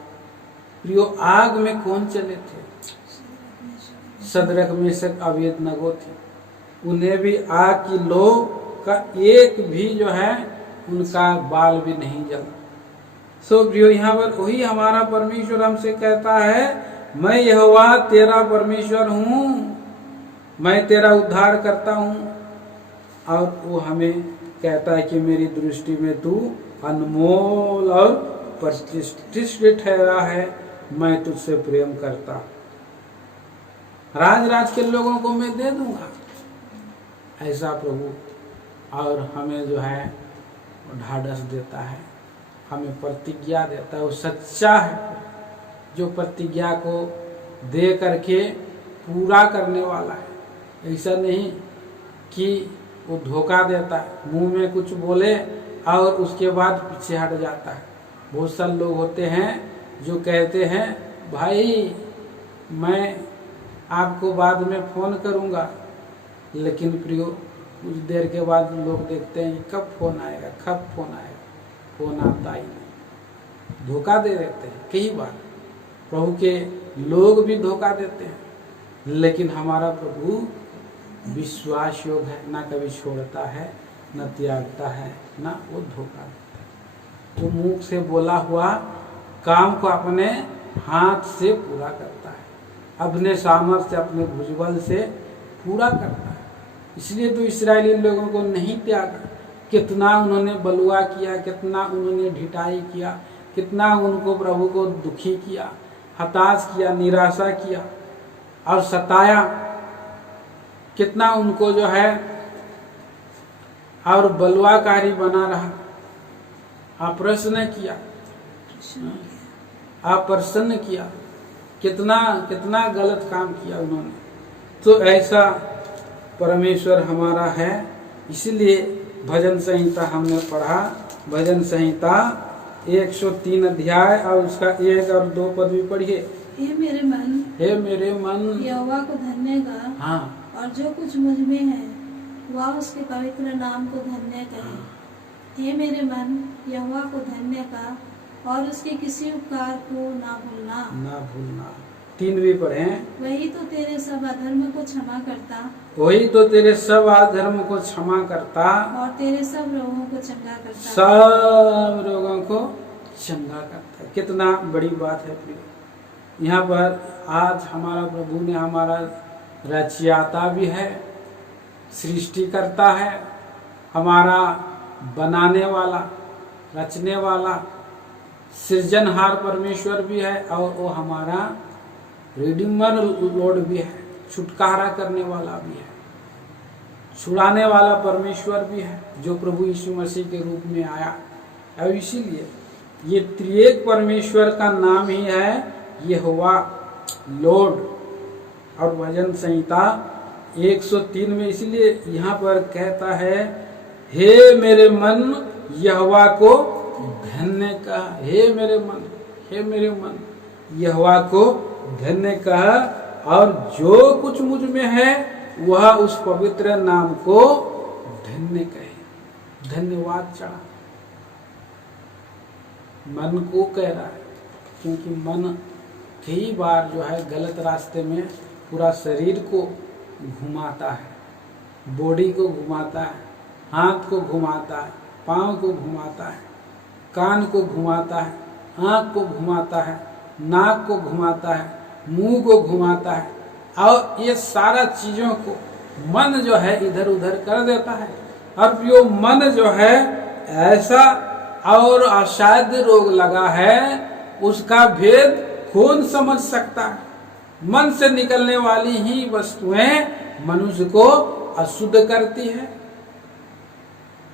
प्रियो, आग में कौन चले थे? शद्रक मेशक अबेदनगो थे। उन्हें भी आग की लो का एक भी जो है उनका बाल भी नहीं जला। सो प्रियो, यहाँ पर वही हमारा परमेश्वर हमसे कहता है, मैं यहोवा तेरा परमेश्वर हूँ, मैं तेरा उद्धार करता हूँ। और वो हमें कहता है कि मेरी दृष्टि में तू अनमोल और प्रतिष्ठित ठहरा है, मैं तुझसे प्रेम करता। राज के लोगों को मैं दे दूंगा, ऐसा प्रभु और हमें जो है ढाढ़स देता है, हमें प्रतिज्ञा देता है। वो सच्चा है जो प्रतिज्ञा को दे करके पूरा करने वाला है। ऐसा नहीं कि वो धोखा देता है, मुंह में कुछ बोले और उसके बाद पीछे हट जाता है। बहुत सारे लोग होते हैं जो कहते हैं, भाई मैं आपको बाद में फ़ोन करूंगा, लेकिन प्रियो कुछ देर के बाद लोग देखते हैं कब फ़ोन आएगा, कब फ़ोन आएगा, फ़ोन आता ही नहीं। धोखा दे देते हैं। कई बार प्रभु के लोग भी धोखा देते हैं, लेकिन हमारा प्रभु विश्वास योग है, ना कभी छोड़ता है, न त्यागता है, ना वो धोखा देता है। वो मुंह से बोला हुआ काम को अपने हाथ से पूरा करता है, अपने सामर्थ्य, अपने भुजबल से पूरा करता है। इसलिए तो इस्राएली लोगों को नहीं त्यागा। कितना उन्होंने बलुआ किया, कितना उन्होंने ढिठाई किया, कितना उनको प्रभु को दुखी किया, हताश किया, निराशा किया और सताया, कितना उनको जो है और बलवाकारी बना रहा, अप्रसन्न किया, अप्रसन्न किया, कितना कितना गलत काम किया उन्होंने। तो ऐसा परमेश्वर हमारा है। इसीलिए भजन संहिता हमने पढ़ा, भजन संहिता 103 अध्याय और उसका 1 और 2 पद भी पढ़िए। हे मेरे मन, हे मेरे मन, यहोवा को धन्य गा, हाँ, और जो कुछ मुझ में है वह उसके पवित्र नाम को धन्य कहे। हे मेरे मन, यहोवा को धन्य गा, और उसके किसी उपकार को ना भूलना, ना भूलना। 3 भी पढ़े। वही तो तेरे सब अधर्म को क्षमा करता, वही तो तेरे सब अधर्म को क्षमा करता, और तेरे सब रोगों को चंगा करता। सब रोगों को चंगा करता। कितना बड़ी बात है प्रिय। यहाँ पर आज हमारा प्रभु ने हमारा रचयिता भी है, सृष्टि करता है, हमारा बनाने वाला, रचने वाला, सृजनहार परमेश्वर भी है, और वो हमारा रिडीमर लॉर्ड भी है, छुटकारा करने वाला भी है, छुड़ाने वाला परमेश्वर भी है, जो प्रभु यीशु मसीह के रूप में आया। और इसीलिए ये त्रिएक परमेश्वर का नाम ही है यहोवा लॉर्ड। और भजन संहिता 103 में इसलिए यहाँ पर कहता है, हे मेरे मन, यहोवा को धन्य कहा। हे मेरे मन, हे मेरे मन, यहोवा को धन्य कहा, और जो कुछ मुझ में है वह उस पवित्र नाम को धन्य कहे। धन्यवाद चढ़ा मन को कह रहा है, क्योंकि मन कई बार जो है गलत रास्ते में पूरा शरीर को घुमाता है, बॉडी को घुमाता है, हाथ को घुमाता है, पाँव को घुमाता है, कान को घुमाता है, आँख को घुमाता है, नाक को घुमाता है, मुंह को घुमाता है, और ये सारा चीजों को मन जो है इधर उधर कर देता है। और जो मन जो है ऐसा और असाध्य रोग लगा है, उसका भेद कौन समझ सकता है। मन से निकलने वाली ही वस्तुएं मनुष्य को अशुद्ध करती है,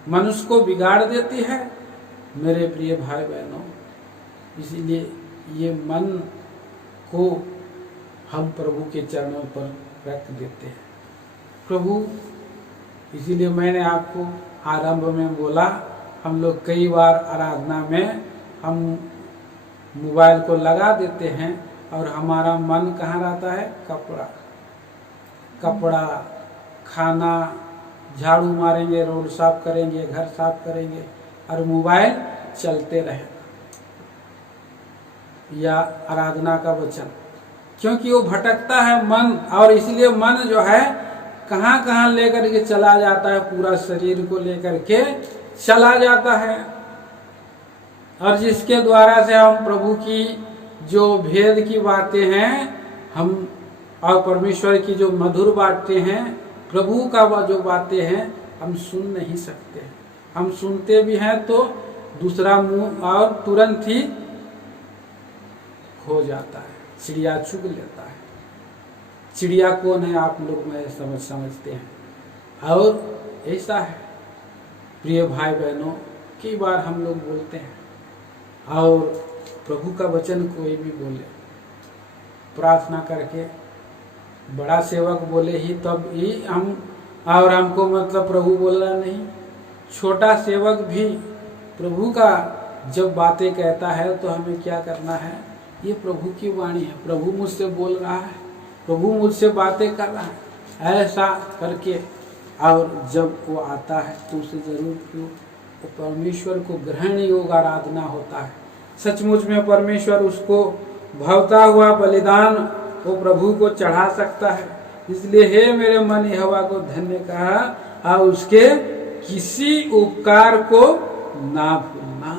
मनुष्य को बिगाड़ देती है मेरे प्रिय भाई बहनों। इसीलिए ये मन को हम प्रभु के चरणों पर रख देते हैं। प्रभु, इसीलिए मैंने आपको आरंभ में बोला, हम लोग कई बार आराधना में हम मोबाइल को लगा देते हैं और हमारा मन कहाँ रहता है? कपड़ा, खाना, झाड़ू मारेंगे, रोड साफ करेंगे, घर साफ करेंगे, और मोबाइल चलते रहेगा, या आराधना का वचन, क्योंकि वो भटकता है मन। और इसलिए मन जो है कहाँ कहाँ लेकर के चला जाता है, पूरा शरीर को लेकर के चला जाता है। और जिसके द्वारा से हम प्रभु की जो भेद की बातें हैं, हम और परमेश्वर की जो मधुर बातें हैं, प्रभु का जो बातें हैं, हम सुन नहीं सकते। हम सुनते भी हैं तो दूसरा मुंह और तुरंत ही खो जाता है, चिड़िया चुग लेता है। चिड़िया कौन है आप लोग में समझते हैं। और ऐसा है प्रिय भाई बहनों, कई बार हम लोग बोलते हैं, और प्रभु का वचन कोई भी बोले, प्रार्थना करके बड़ा सेवक बोले ही तब ही हम, और हमको मतलब प्रभु बोल रहा नहीं, छोटा सेवक भी प्रभु का जब बातें कहता है तो हमें क्या करना है? ये प्रभु की वाणी है, प्रभु मुझसे बोल रहा है, प्रभु मुझसे बातें कर रहा है, ऐसा करके। और जब वो आता है तो उसे जरूर क्यों, वो परमेश्वर को ग्रहण योग आराधना होता है। सचमुच में परमेश्वर उसको भावता हुआ बलिदान वो प्रभु को चढ़ा सकता है। इसलिए हे मेरे मन, यहोवा को धन्य कहा, और उसके किसी उपकार को ना भूलना।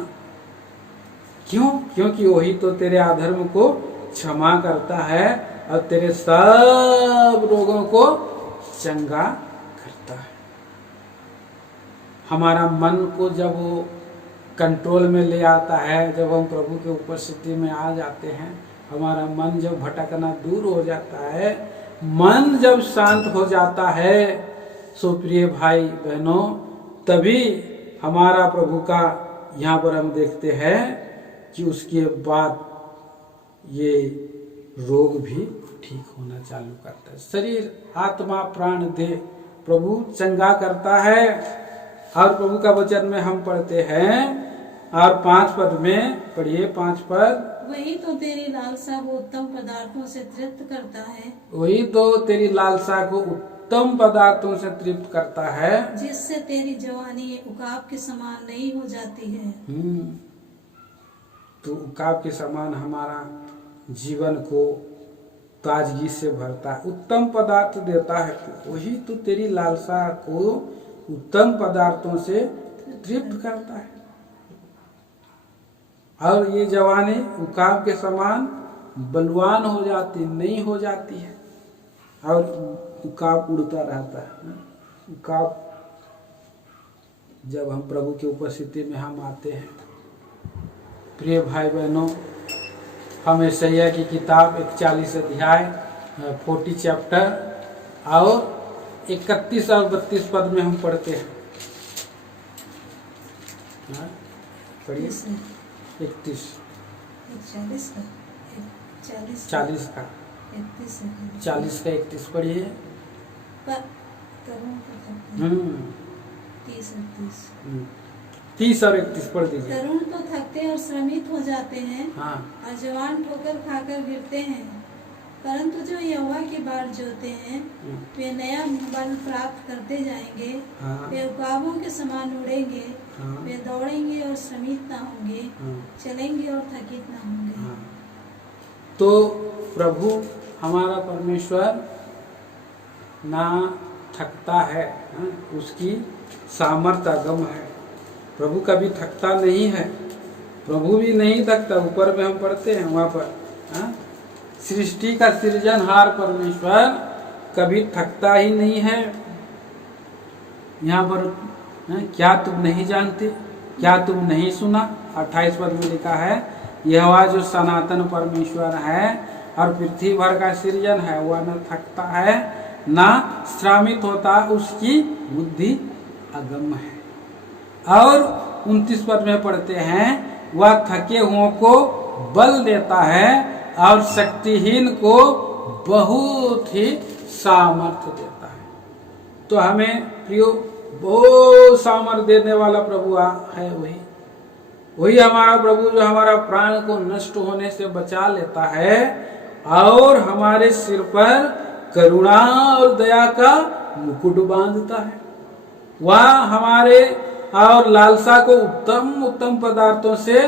क्यों? क्योंकि वही तो तेरे अधर्म को क्षमा करता है और तेरे सब रोगों को चंगा करता है। हमारा मन को जब वो कंट्रोल में ले आता है, जब हम प्रभु के उपस्थिति में आ जाते हैं, हमारा मन जब भटकना दूर हो जाता है, मन जब शांत हो जाता है सो प्रिय भाई बहनों, तभी हमारा प्रभु का यहाँ पर हम देखते हैं कि उसके बाद ये रोग भी ठीक होना चालू करता है। शरीर, आत्मा, प्राण, देह प्रभु चंगा करता है। और प्रभु का वचन में हम पढ़ते हैं और 5 पद में पढ़िए, 5 पद। वही तो तेरी लालसा को उत्तम पदार्थों से तृप्त करता है, वही तो तेरी लालसा को उत्तम पदार्थों से तृप्त करता है, जिससे तेरी जवानी उकाब के समान नहीं हो जाती है। तो उकाब के समान हमारा जीवन को ताजगी से भरता है, उत्तम पदार्थ देता है। वही तो तेरी लालसा को उत्तम पदार्थों से तृप्त करता है। और ये जवानी उकाब के समान बलवान हो जाती नहीं हो जाती है, और उकाब उड़ता रहता है। उकाब जब हम प्रभु की उपस्थिति में हम आते हैं, प्रिय भाई बहनों, हम यशायाह की किताब 41 अध्याय 40 चैप्टर और 31 और 32 पद में हम पढ़ते हैं। पढ़िए 31 40 का 40 का 31 पढ़िए। 30 और 31 पढ़ दीजिए। तरुण तो थकते और श्रमित हो जाते हैं, हाँ। और जवान ठोकर खाकर गिरते हैं, परंतु जो यहोवा की बाट जोते हैं वे नया बल प्राप्त करते जाएंगे। हाँ। वे उकाबों के समान उड़ेंगे। हाँ। वे दौड़ेंगे और श्रमित ना होंगे। हाँ। चलेंगे और थकित ना होंगे। हाँ। तो प्रभु हमारा परमेश्वर ना थकता है, उसकी सामर्थ्य अगम है। प्रभु कभी थकता नहीं है, प्रभु भी नहीं थकता। ऊपर में हम पढ़ते हैं वहां पर, सृष्टि का सृजनहार परमेश्वर कभी थकता ही नहीं है। यहाँ पर क्या तुम नहीं जानते, क्या तुम नहीं सुना? 28 पद में लिखा है, यहोवा जो सनातन परमेश्वर है और पृथ्वी भर का सृजन है, वह न थकता है ना श्रामित होता, उसकी बुद्धि अगम है। और 29 पद में पढ़ते हैं, वह थके हुओं को बल देता है और शक्तिहीन को बहुत ही सामर्थ्य देता है। तो हमें प्रियो बहुत सामर्थ्य देने वाला प्रभु है। वही हमारा प्रभु जो हमारा प्राण को नष्ट होने से बचा लेता है और हमारे सिर पर करुणा और दया का मुकुट बांधता है। वह हमारे और लालसा को उत्तम उत्तम पदार्थों से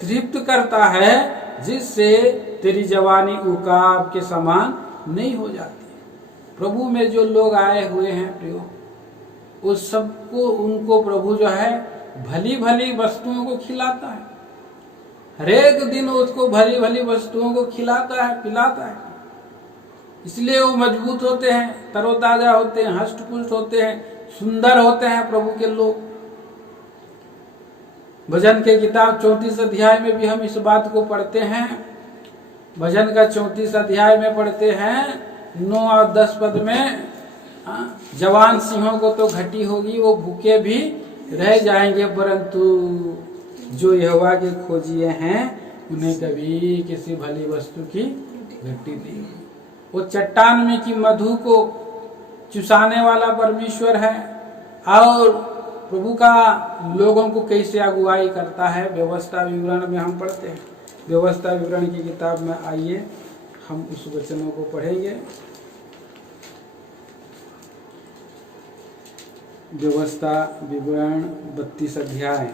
तृप्त करता है, जिससे तेरी जवानी उकाब के समान नहीं हो जाती। प्रभु में जो लोग आए हुए हैं प्रियो, उस सबको उनको प्रभु जो है भली भली वस्तुओं को खिलाता है। हरेक दिन उसको भली भली वस्तुओं को खिलाता है, पिलाता है। इसलिए वो मजबूत होते हैं, तरोताजा होते हैं, हष्ट-पुष्ट होते हैं, सुंदर होते हैं प्रभु के लोग। भजन के किताब 34 अध्याय में भी हम इस बात को पढ़ते हैं। भजन का 34 अध्याय में पढ़ते हैं 9 और 10 पद में, जवान सिंहों को तो घटी होगी, वो भूखे भी रह जाएंगे, परंतु जो यहोवा के खोजिए हैं उन्हें कभी किसी भली वस्तु की घटी नहीं होगी। वो चट्टान में की मधु को चुसाने वाला परमेश्वर है। और प्रभु का लोगों को कैसे अगुवाई करता है, व्यवस्था विवरण में हम पढ़ते हैं। व्यवस्था विवरण की किताब में आइए, हम उस वचनों को पढ़ेंगे। व्यवस्था विवरण 32 अध्याय।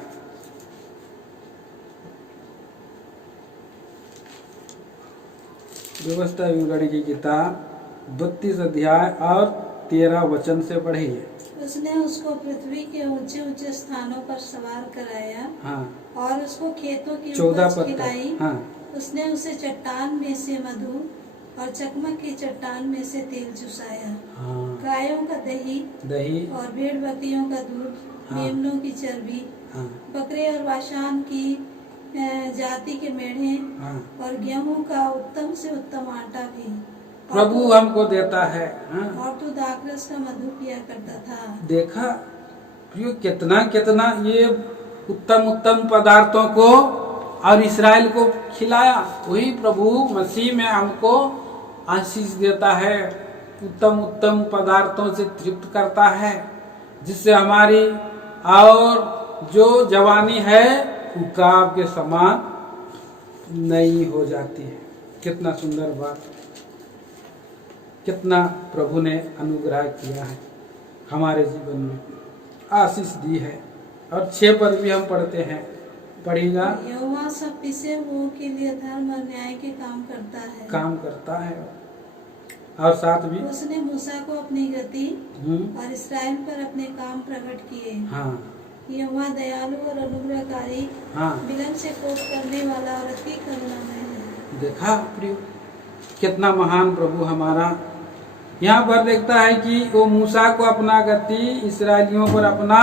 व्यवस्था विवरण की किताब 32 अध्याय और 13 वचन से पढ़िए। उसने उसको पृथ्वी के ऊंचे ऊंचे स्थानों पर सवार कराया। हाँ। और उसको खेतों की 14 उपज पद खिलाई। हाँ। उसने उसे चट्टान में से मधु और चकमक की चट्टान में से तेल चुसाया। हाँ। गायों का दही और भेड़ बकरियों का दूध, हाँ। मेमनों की चर्बी, हाँ। बकरे और बाशान की जाति के मेढ़े, हाँ। और गेहूं का उत्तम से उत्तम आटा भी, प्रभु हमको देता है। हाँ? और तू दाखरस का मधु पिया करता था। देखा प्रियो, कितना कितना ये उत्तम उत्तम पदार्थों को और इस्राएल को खिलाया। वही प्रभु मसीह में हमको आशीष देता है, उत्तम उत्तम पदार्थों से तृप्त करता है, जिससे हमारी और जो जवानी है वो काब के समान नई हो जाती है। कितना सुंदर बात, कितना प्रभु ने अनुग्रह किया है, हमारे जीवन में आशीष दी है। और 6 पद भी हम पढ़ते हैं, पढ़ेगा। यहोवा सब पिसे हुओं के लिए धर्म और न्याय के काम करता है। और साथ भी उसने मूसा को अपनी गति और इस्राएल पर अपने काम प्रकट किए। हाँ यहोवा दयालु और अनुग्रहकारी, हाँ, विलंब से कोप करने वाला और अति करुणामय है। देखा प्रियो, कितना महान प्रभु हमारा। यहाँ पर देखता है कि वो मूसा को अपना गति, इस्राएलियों पर अपना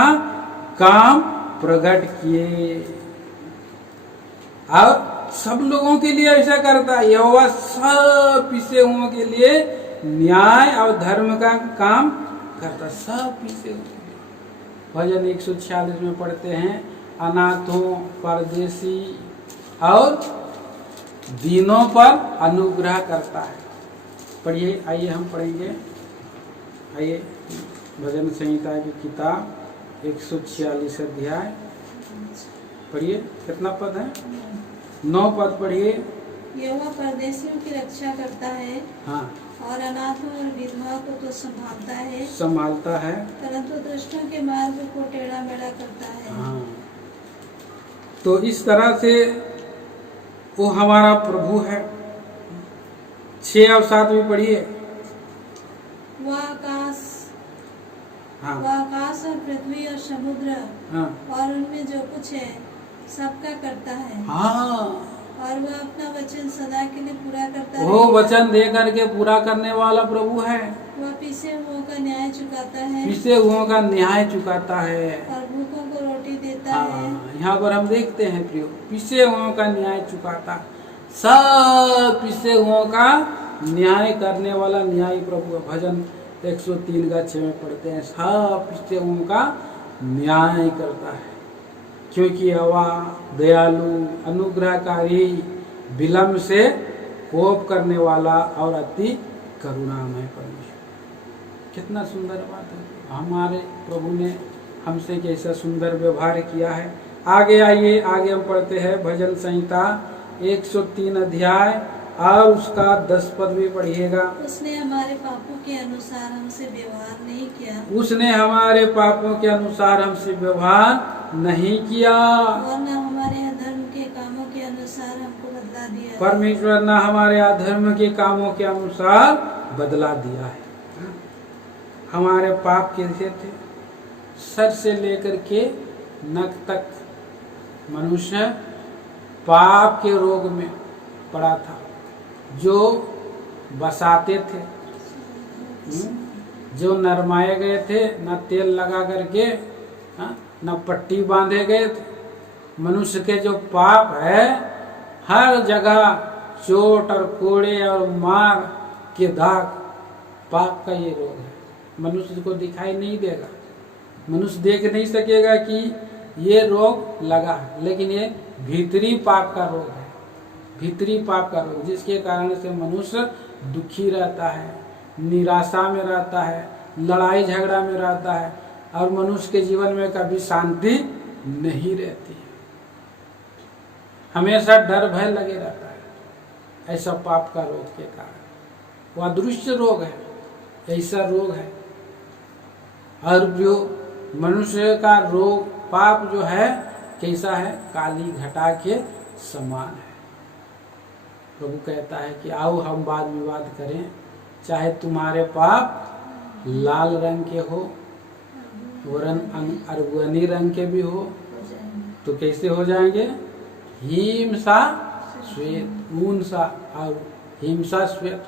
काम प्रकट किए, और सब लोगों के लिए ऐसा करता है। यहोवा सब पिसे हुओं के लिए न्याय और धर्म का काम करता, सब पिसे हुए। भजन 146 में पढ़ते हैं, अनाथों, परदेसी और दीनों पर अनुग्रह करता है। पढ़िए, आइए हम पढ़ेंगे। आइए भजन संहिता की किताब 146 अध्याय पढ़िए। कितना पद है? 9 पद पढ़िए। यहोवा परदेशियों की रक्षा करता है, हाँ, और अनाथों और विधवा को तो संभालता है, परंतु दुष्टों के मार्ग को टेढ़ा मेढ़ा करता है। हाँ। तो इस तरह से वो हमारा प्रभु है। 6 और 7 भी पढ़िए। वह आकाश हाँ, और पृथ्वी और समुद्र हाँ, और उनमें जो कुछ है सबका करता है। हाँ, और वह अपना वचन सदा के लिए पूरा करता वो है। वचन दे करके पूरा करने वाला प्रभु है। वह पिसे हुओं का न्याय चुकाता है, पिसे हुओं का न्याय चुकाता है। और भूखों को रोटी देता है। हाँ, यहाँ पर हम देखते हैं प्रियो, पिसे हुओं का न्याय चुकाता, सब पिसे हुओं का न्याय करने वाला न्यायी प्रभु है। भजन 103 का 6 में पढ़ते हैं, सब पिसे हुओं का न्याय करता है, क्योंकि यहोवा दयालु, अनुग्रहकारी, विलंब से कोप करने वाला और अति करुणामय परमेश्वर। कितना सुंदर बात है, हमारे प्रभु ने हमसे कैसा सुंदर व्यवहार किया है। आगे आइए, आगे हम पढ़ते हैं भजन संहिता 103 अध्याय और उसका 10 पद भी पढ़िएगा। उसने हमारे पापों के अनुसार हमसे व्यवहार नहीं किया, उसने हमारे पापों के अनुसार हमसे व्यवहार नहीं किया, और न हमारे अधर्म के कामों के अनुसार हमको बदला दिया। परमेश्वर ने हमारे अधर्म के कामों के अनुसार बदला दिया है। हमारे पाप कैसे थे? सर से लेकर के नख तक मनुष्य पाप के रोग में पड़ा था, जो बसाते थे, जो नरमाए गए थे, न तेल लगा करके, न पट्टी बांधे गए थे। मनुष्य के जो पाप है, हर जगह चोट और कोड़े और मार के दाग, पाप का ये रोग है। मनुष्य को दिखाई नहीं देगा, मनुष्य देख नहीं सकेगा कि ये रोग लगा है, लेकिन ये भीतरी पाप का रोग है, भीतरी पाप का रोग, जिसके कारण से मनुष्य दुखी रहता है, निराशा में रहता है, लड़ाई झगड़ा में रहता है, और मनुष्य के जीवन में कभी शांति नहीं रहती है, हमेशा डर भय लगे रहता है। ऐसा पाप का रोग के कारण, वह अदृश्य रोग है, ऐसा रोग है। और जो मनुष्य का रोग, पाप जो है कैसा है? काली घटा के समान है। प्रभु कहता है कि आओ हम वाद विवाद करें, चाहे तुम्हारे पाप लाल रंग के हो, वरन अरगुनी रंग के भी हो, तो कैसे हो जाएंगे? हिम सा श्वेत, ऊन सा और हिम सा श्वेत।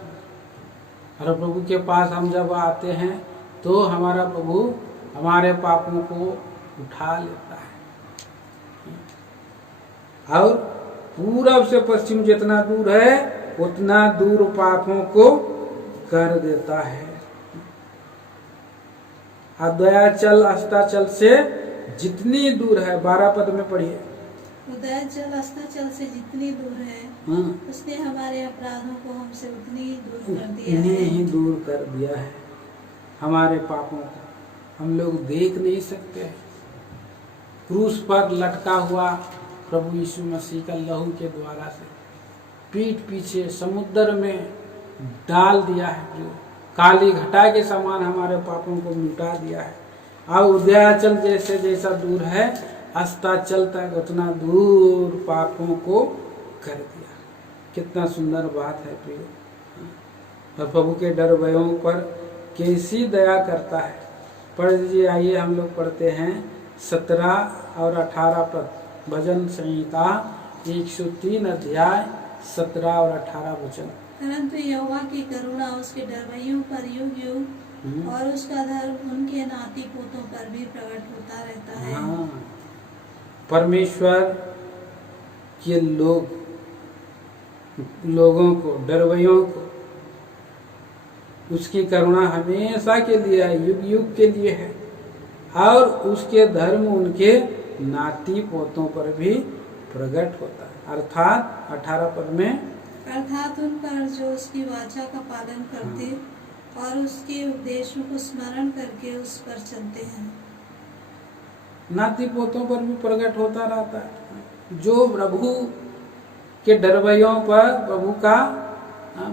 और प्रभु के पास हम जब आते हैं तो हमारा प्रभु हमारे पापों को उठा लेता है, और पूरब से पश्चिम जितना दूर है उतना दूर पापों को कर देता है। दयाचल अस्ताचल से जितनी दूर है, 12 पद में पढ़िए। उदयाचल अस्ताचल से जितनी दूर है, हाँ, उसने हमारे अपराधों को हमसे उतनी ही दूर कर दिया उतनी है। ही दूर कर दिया है। हमारे पापों को हम लोग देख नहीं सकते हैं। क्रूस पर लटका हुआ प्रभु यीशु मसीह का लहू के द्वारा से पीठ पीछे समुद्र में डाल दिया है, जो काली घटा के समान हमारे पापों को मिटा दिया है। और उदयाचल जैसे जैसा दूर है, अस्ताचल तक उतना दूर पापों को कर दिया। कितना सुंदर बात है प्रियो। और प्रभु के डर भयों पर कैसी दया करता है। पढ़ लीजिए, आइए हम लोग पढ़ते हैं 17 और 18 पद, भजन संहिता 103 अध्याय 17 और 18 वचन। परंतु यहोवा की करुणा उसके डरवैयों पर युग युग और उसका धर्म उनके नाती पोतों पर भी प्रकट होता रहता है। हाँ, परमेश्वर के लोगों को, डरवैयों को उसकी करुणा हमेशा के लिए है, युग युग के लिए है। और उसके धर्म उनके नाती पोतों पर भी प्रकट होता है। अर्थात 18 पद में, अर्थात उन पर जो उसकी वाचा का पालन करते और उसके उपदेशों को स्मरण करके उस पर चलते हैं। नाती पोतों पर भी प्रकट होता रहता है। जो प्रभु के डरवैयों पर प्रभु का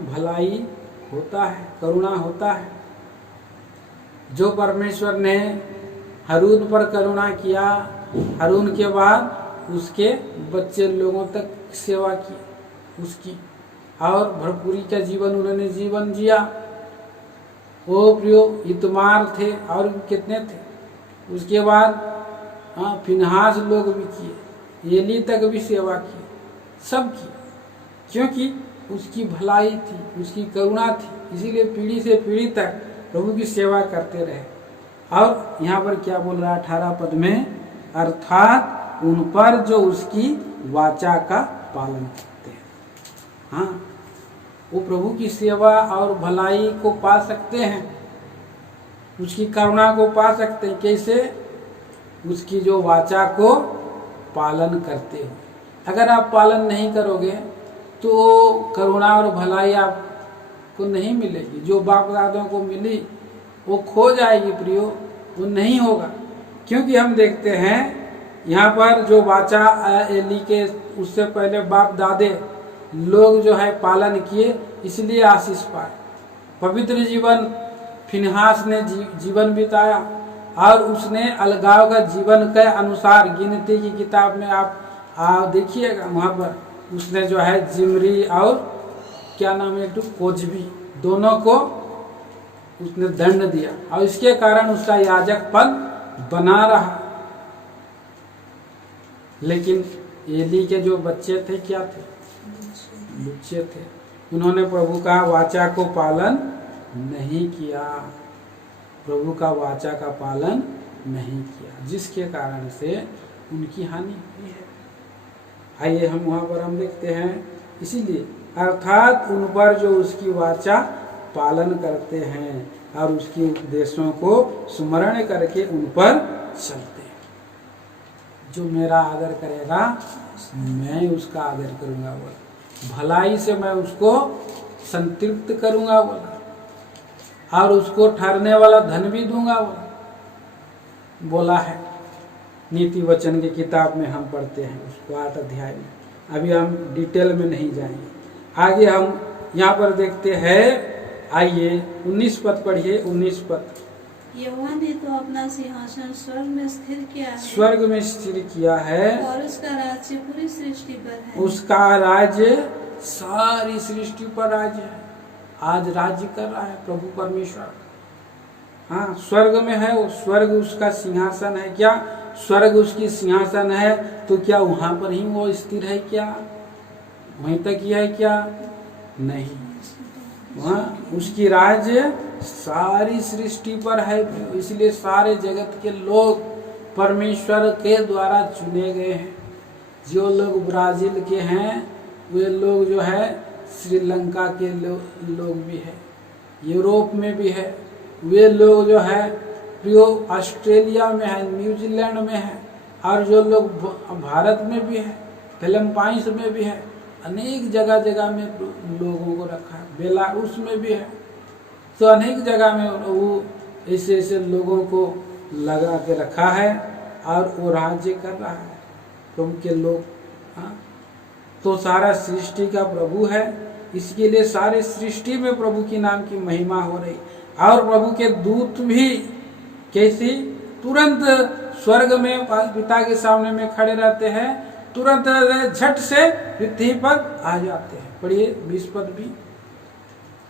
भलाई होता है, करुणा होता है। जो परमेश्वर ने हारून पर करुणा किया, हारून के बाद उसके बच्चे लोगों तक सेवा की उसकी, और भरपूरी का जीवन उन्होंने जीवन जिया। वो प्रियो इतमार थे और कितने थे। उसके बाद फिनहास लोग भी किए, एली तक भी सेवा की, सब की, क्योंकि उसकी भलाई थी, उसकी करुणा थी। इसीलिए पीढ़ी से पीढ़ी तक प्रभु की सेवा करते रहे। और यहाँ पर क्या बोल रहा है 18 पद में, अर्थात उन पर जो उसकी वाचा का पालन करते हैं। हाँ, वो प्रभु की सेवा और भलाई को पा सकते हैं, उसकी करुणा को पा सकते हैं। कैसे? उसकी जो वाचा को पालन करते हो। अगर आप पालन नहीं करोगे तो करुणा और भलाई आपको नहीं मिलेगी। जो बाप दादों को मिली वो खो जाएगी प्रियो, वो नहीं होगा। क्योंकि हम देखते हैं यहाँ पर जो वाचा एली के उससे पहले बाप दादे लोग जो है पालन किए, इसलिए आशीष पाए। पवित्र जीवन फिनहास ने जीवन बिताया और उसने अलगाव का जीवन के अनुसार, गिनती की किताब में आप देखिएगा, वहाँ पर उसने जो है जिमरी और क्या नाम है, कोजबी, दोनों को उसने दंड दिया और इसके कारण उसका याजक पद बना रहा। लेकिन एली के जो बच्चे थे क्या थे? लुच्चे थे। उन्होंने प्रभु का वाचा को पालन नहीं किया, प्रभु का वाचा का पालन नहीं किया, जिसके कारण से उनकी हानि हुई है। आइए हम वहाँ पर हम देखते हैं, इसीलिए अर्थात उन पर जो उसकी वाचा पालन करते हैं और उसके उपदेशों को स्मरण करके उन पर चलते हैं। जो मेरा आदर करेगा मैं उसका आदर करूँगा बोला, भलाई से मैं उसको संतृप्त करूँगा बोला, और उसको ठहरने वाला धन भी दूंगा बोला है। नीति वचन की किताब में हम पढ़ते हैं उसको 8 अध्याय में। अभी हम डिटेल में नहीं जाएंगे। आगे हम यहाँ पर देखते हैं, आइए 19 पद पढ़िए। 19 पद, यहोवा ने तो अपना सिंहासन स्वर्ग में स्थिर किया है, स्वर्ग में स्थिर किया है, और उसका राज्य पूरी सृष्टि पर है। उसका राज्य सारी सृष्टि पर राज्य है। आज राज्य कर रहा है प्रभु परमेश्वर। हाँ, स्वर्ग में है वो, स्वर्ग उसका सिंहासन है। क्या स्वर्ग उसकी सिंहासन है तो क्या वहां पर ही वो स्थिर है? क्या वहीं तक ही है? क्या नहीं, वहाँ उसकी राज्य सारी सृष्टि पर है। इसलिए सारे जगत के लोग परमेश्वर के द्वारा चुने गए हैं। जो लोग ब्राजील के हैं वे लोग जो है श्रीलंका के लोग भी हैं, यूरोप में भी है, वे लोग जो है जो ऑस्ट्रेलिया में है, न्यूजीलैंड में है, और जो लोग भारत में भी है, फिलीपाइंस में भी है, अनेक जगह जगह में लोगों को रखा है, बेलारूस में भी है। तो अनेक जगह में वो ऐसे ऐसे लोगों को लगा के रखा है और वो राज्य कर रहा है प्रभु के लोग। हाँ, तो सारा सृष्टि का प्रभु है, इसके लिए सारे सृष्टि में प्रभु की नाम की महिमा हो रही। और प्रभु के दूत भी कैसी तुरंत स्वर्ग में पिता के सामने में खड़े रहते हैं, तुरंत झट से पृथ्वी पर आ जाते हैं। पढ़िए 20 पद भी।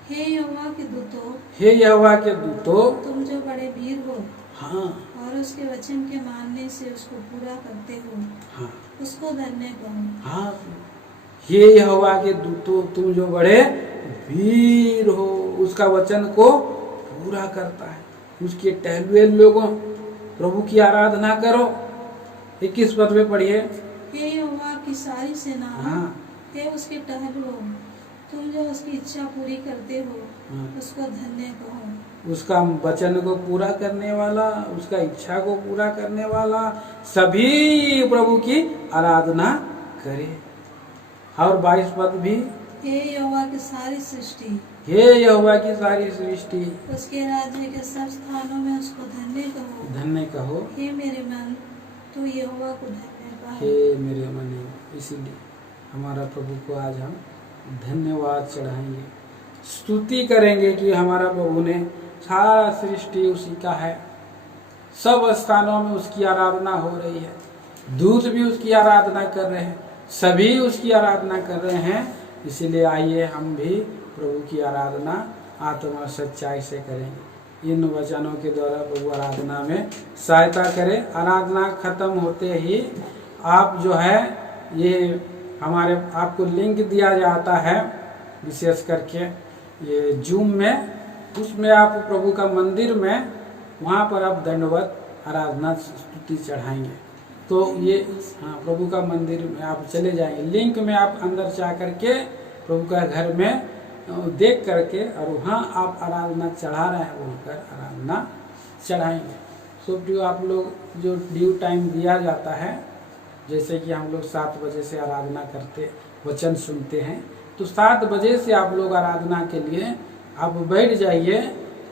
हे यहोवा के दूतों, हे यहोवा के दूतों, तुम जो बड़े वीर हो हाँ और उसके वचन के मानने से उसको पूरा करते हो, हाँ उसको धन्य कहो। हाँ, हे यहोवा के दूतों, तुम जो बड़े वीर हो, उसका वचन को पूरा करता है। उसके टहलुए लोगों प्रभु की आराधना करो। 21 पद में पढ़िए। हे यहोवा की सारी सेना, हाँ हे उसके टहलुओ, तुम जो उसकी इच्छा पूरी करते हो, हाँ। उसको धन्य कहो। उसका वचन को पूरा करने वाला, उसका इच्छा को पूरा करने वाला सभी प्रभु की आराधना करे। और 22 पद भी। हे यहोवा की सारी सृष्टि, हे यहोवा की सारी सृष्टि, उसके राज्य के सब स्थानों में उसको धन्य कहो। धन्य कहो। हे मेरे मन, तू यहोवा को धन्य कहो। हे मेरे मन, इसीलिए हमारा प्रभु को आज हम धन्यवाद चढ़ाएंगे, स्तुति करेंगे कि हमारा प्रभु ने सारा सृष्टि उसी का है, सब स्थानों में उसकी आराधना हो रही है, दूत भी उसकी आराधना कर रहे हैं, सभी उसकी आराधना कर रहे हैं। इसीलिए आइए हम भी प्रभु की आराधना आत्मा सच्चाई से करेंगे। इन वचनों के द्वारा प्रभु आराधना में सहायता करें। आराधना खत्म होते ही आप जो है ये हमारे आपको लिंक दिया जाता है, विशेष करके ये जूम में, उसमें आप प्रभु का मंदिर में, वहाँ पर आप दंडवत आराधना स्तुति चढ़ाएंगे। तो ये हाँ, प्रभु का मंदिर में आप चले जाएंगे, लिंक में आप अंदर जा करके प्रभु का घर में देख करके और वहाँ आप आराधना चढ़ा रहे हैं, वहाँ कर आराधना चढ़ाएंगे। सो प्रियो, आप लोग जो ड्यू टाइम दिया जाता है, जैसे कि हम लोग 7 बजे से आराधना करते, वचन सुनते हैं, तो 7 बजे से आप लोग आराधना के लिए आप बैठ जाइए।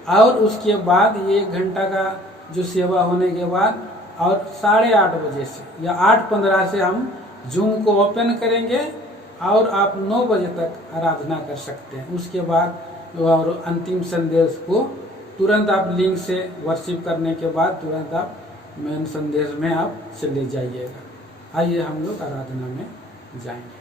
और उसके बाद ये 1 घंटा का जो सेवा होने के बाद और 8:30 बजे से या 8:15 से हम जूम को ओपन करेंगे और आप 9 बजे तक आराधना कर सकते हैं। उसके बाद और अंतिम संदेश को तुरंत आप लिंक से वर्शिप करने के बाद तुरंत आप मेन संदेश में आप चले जाइएगा। आइए हम लोग आराधना में जाएंगे।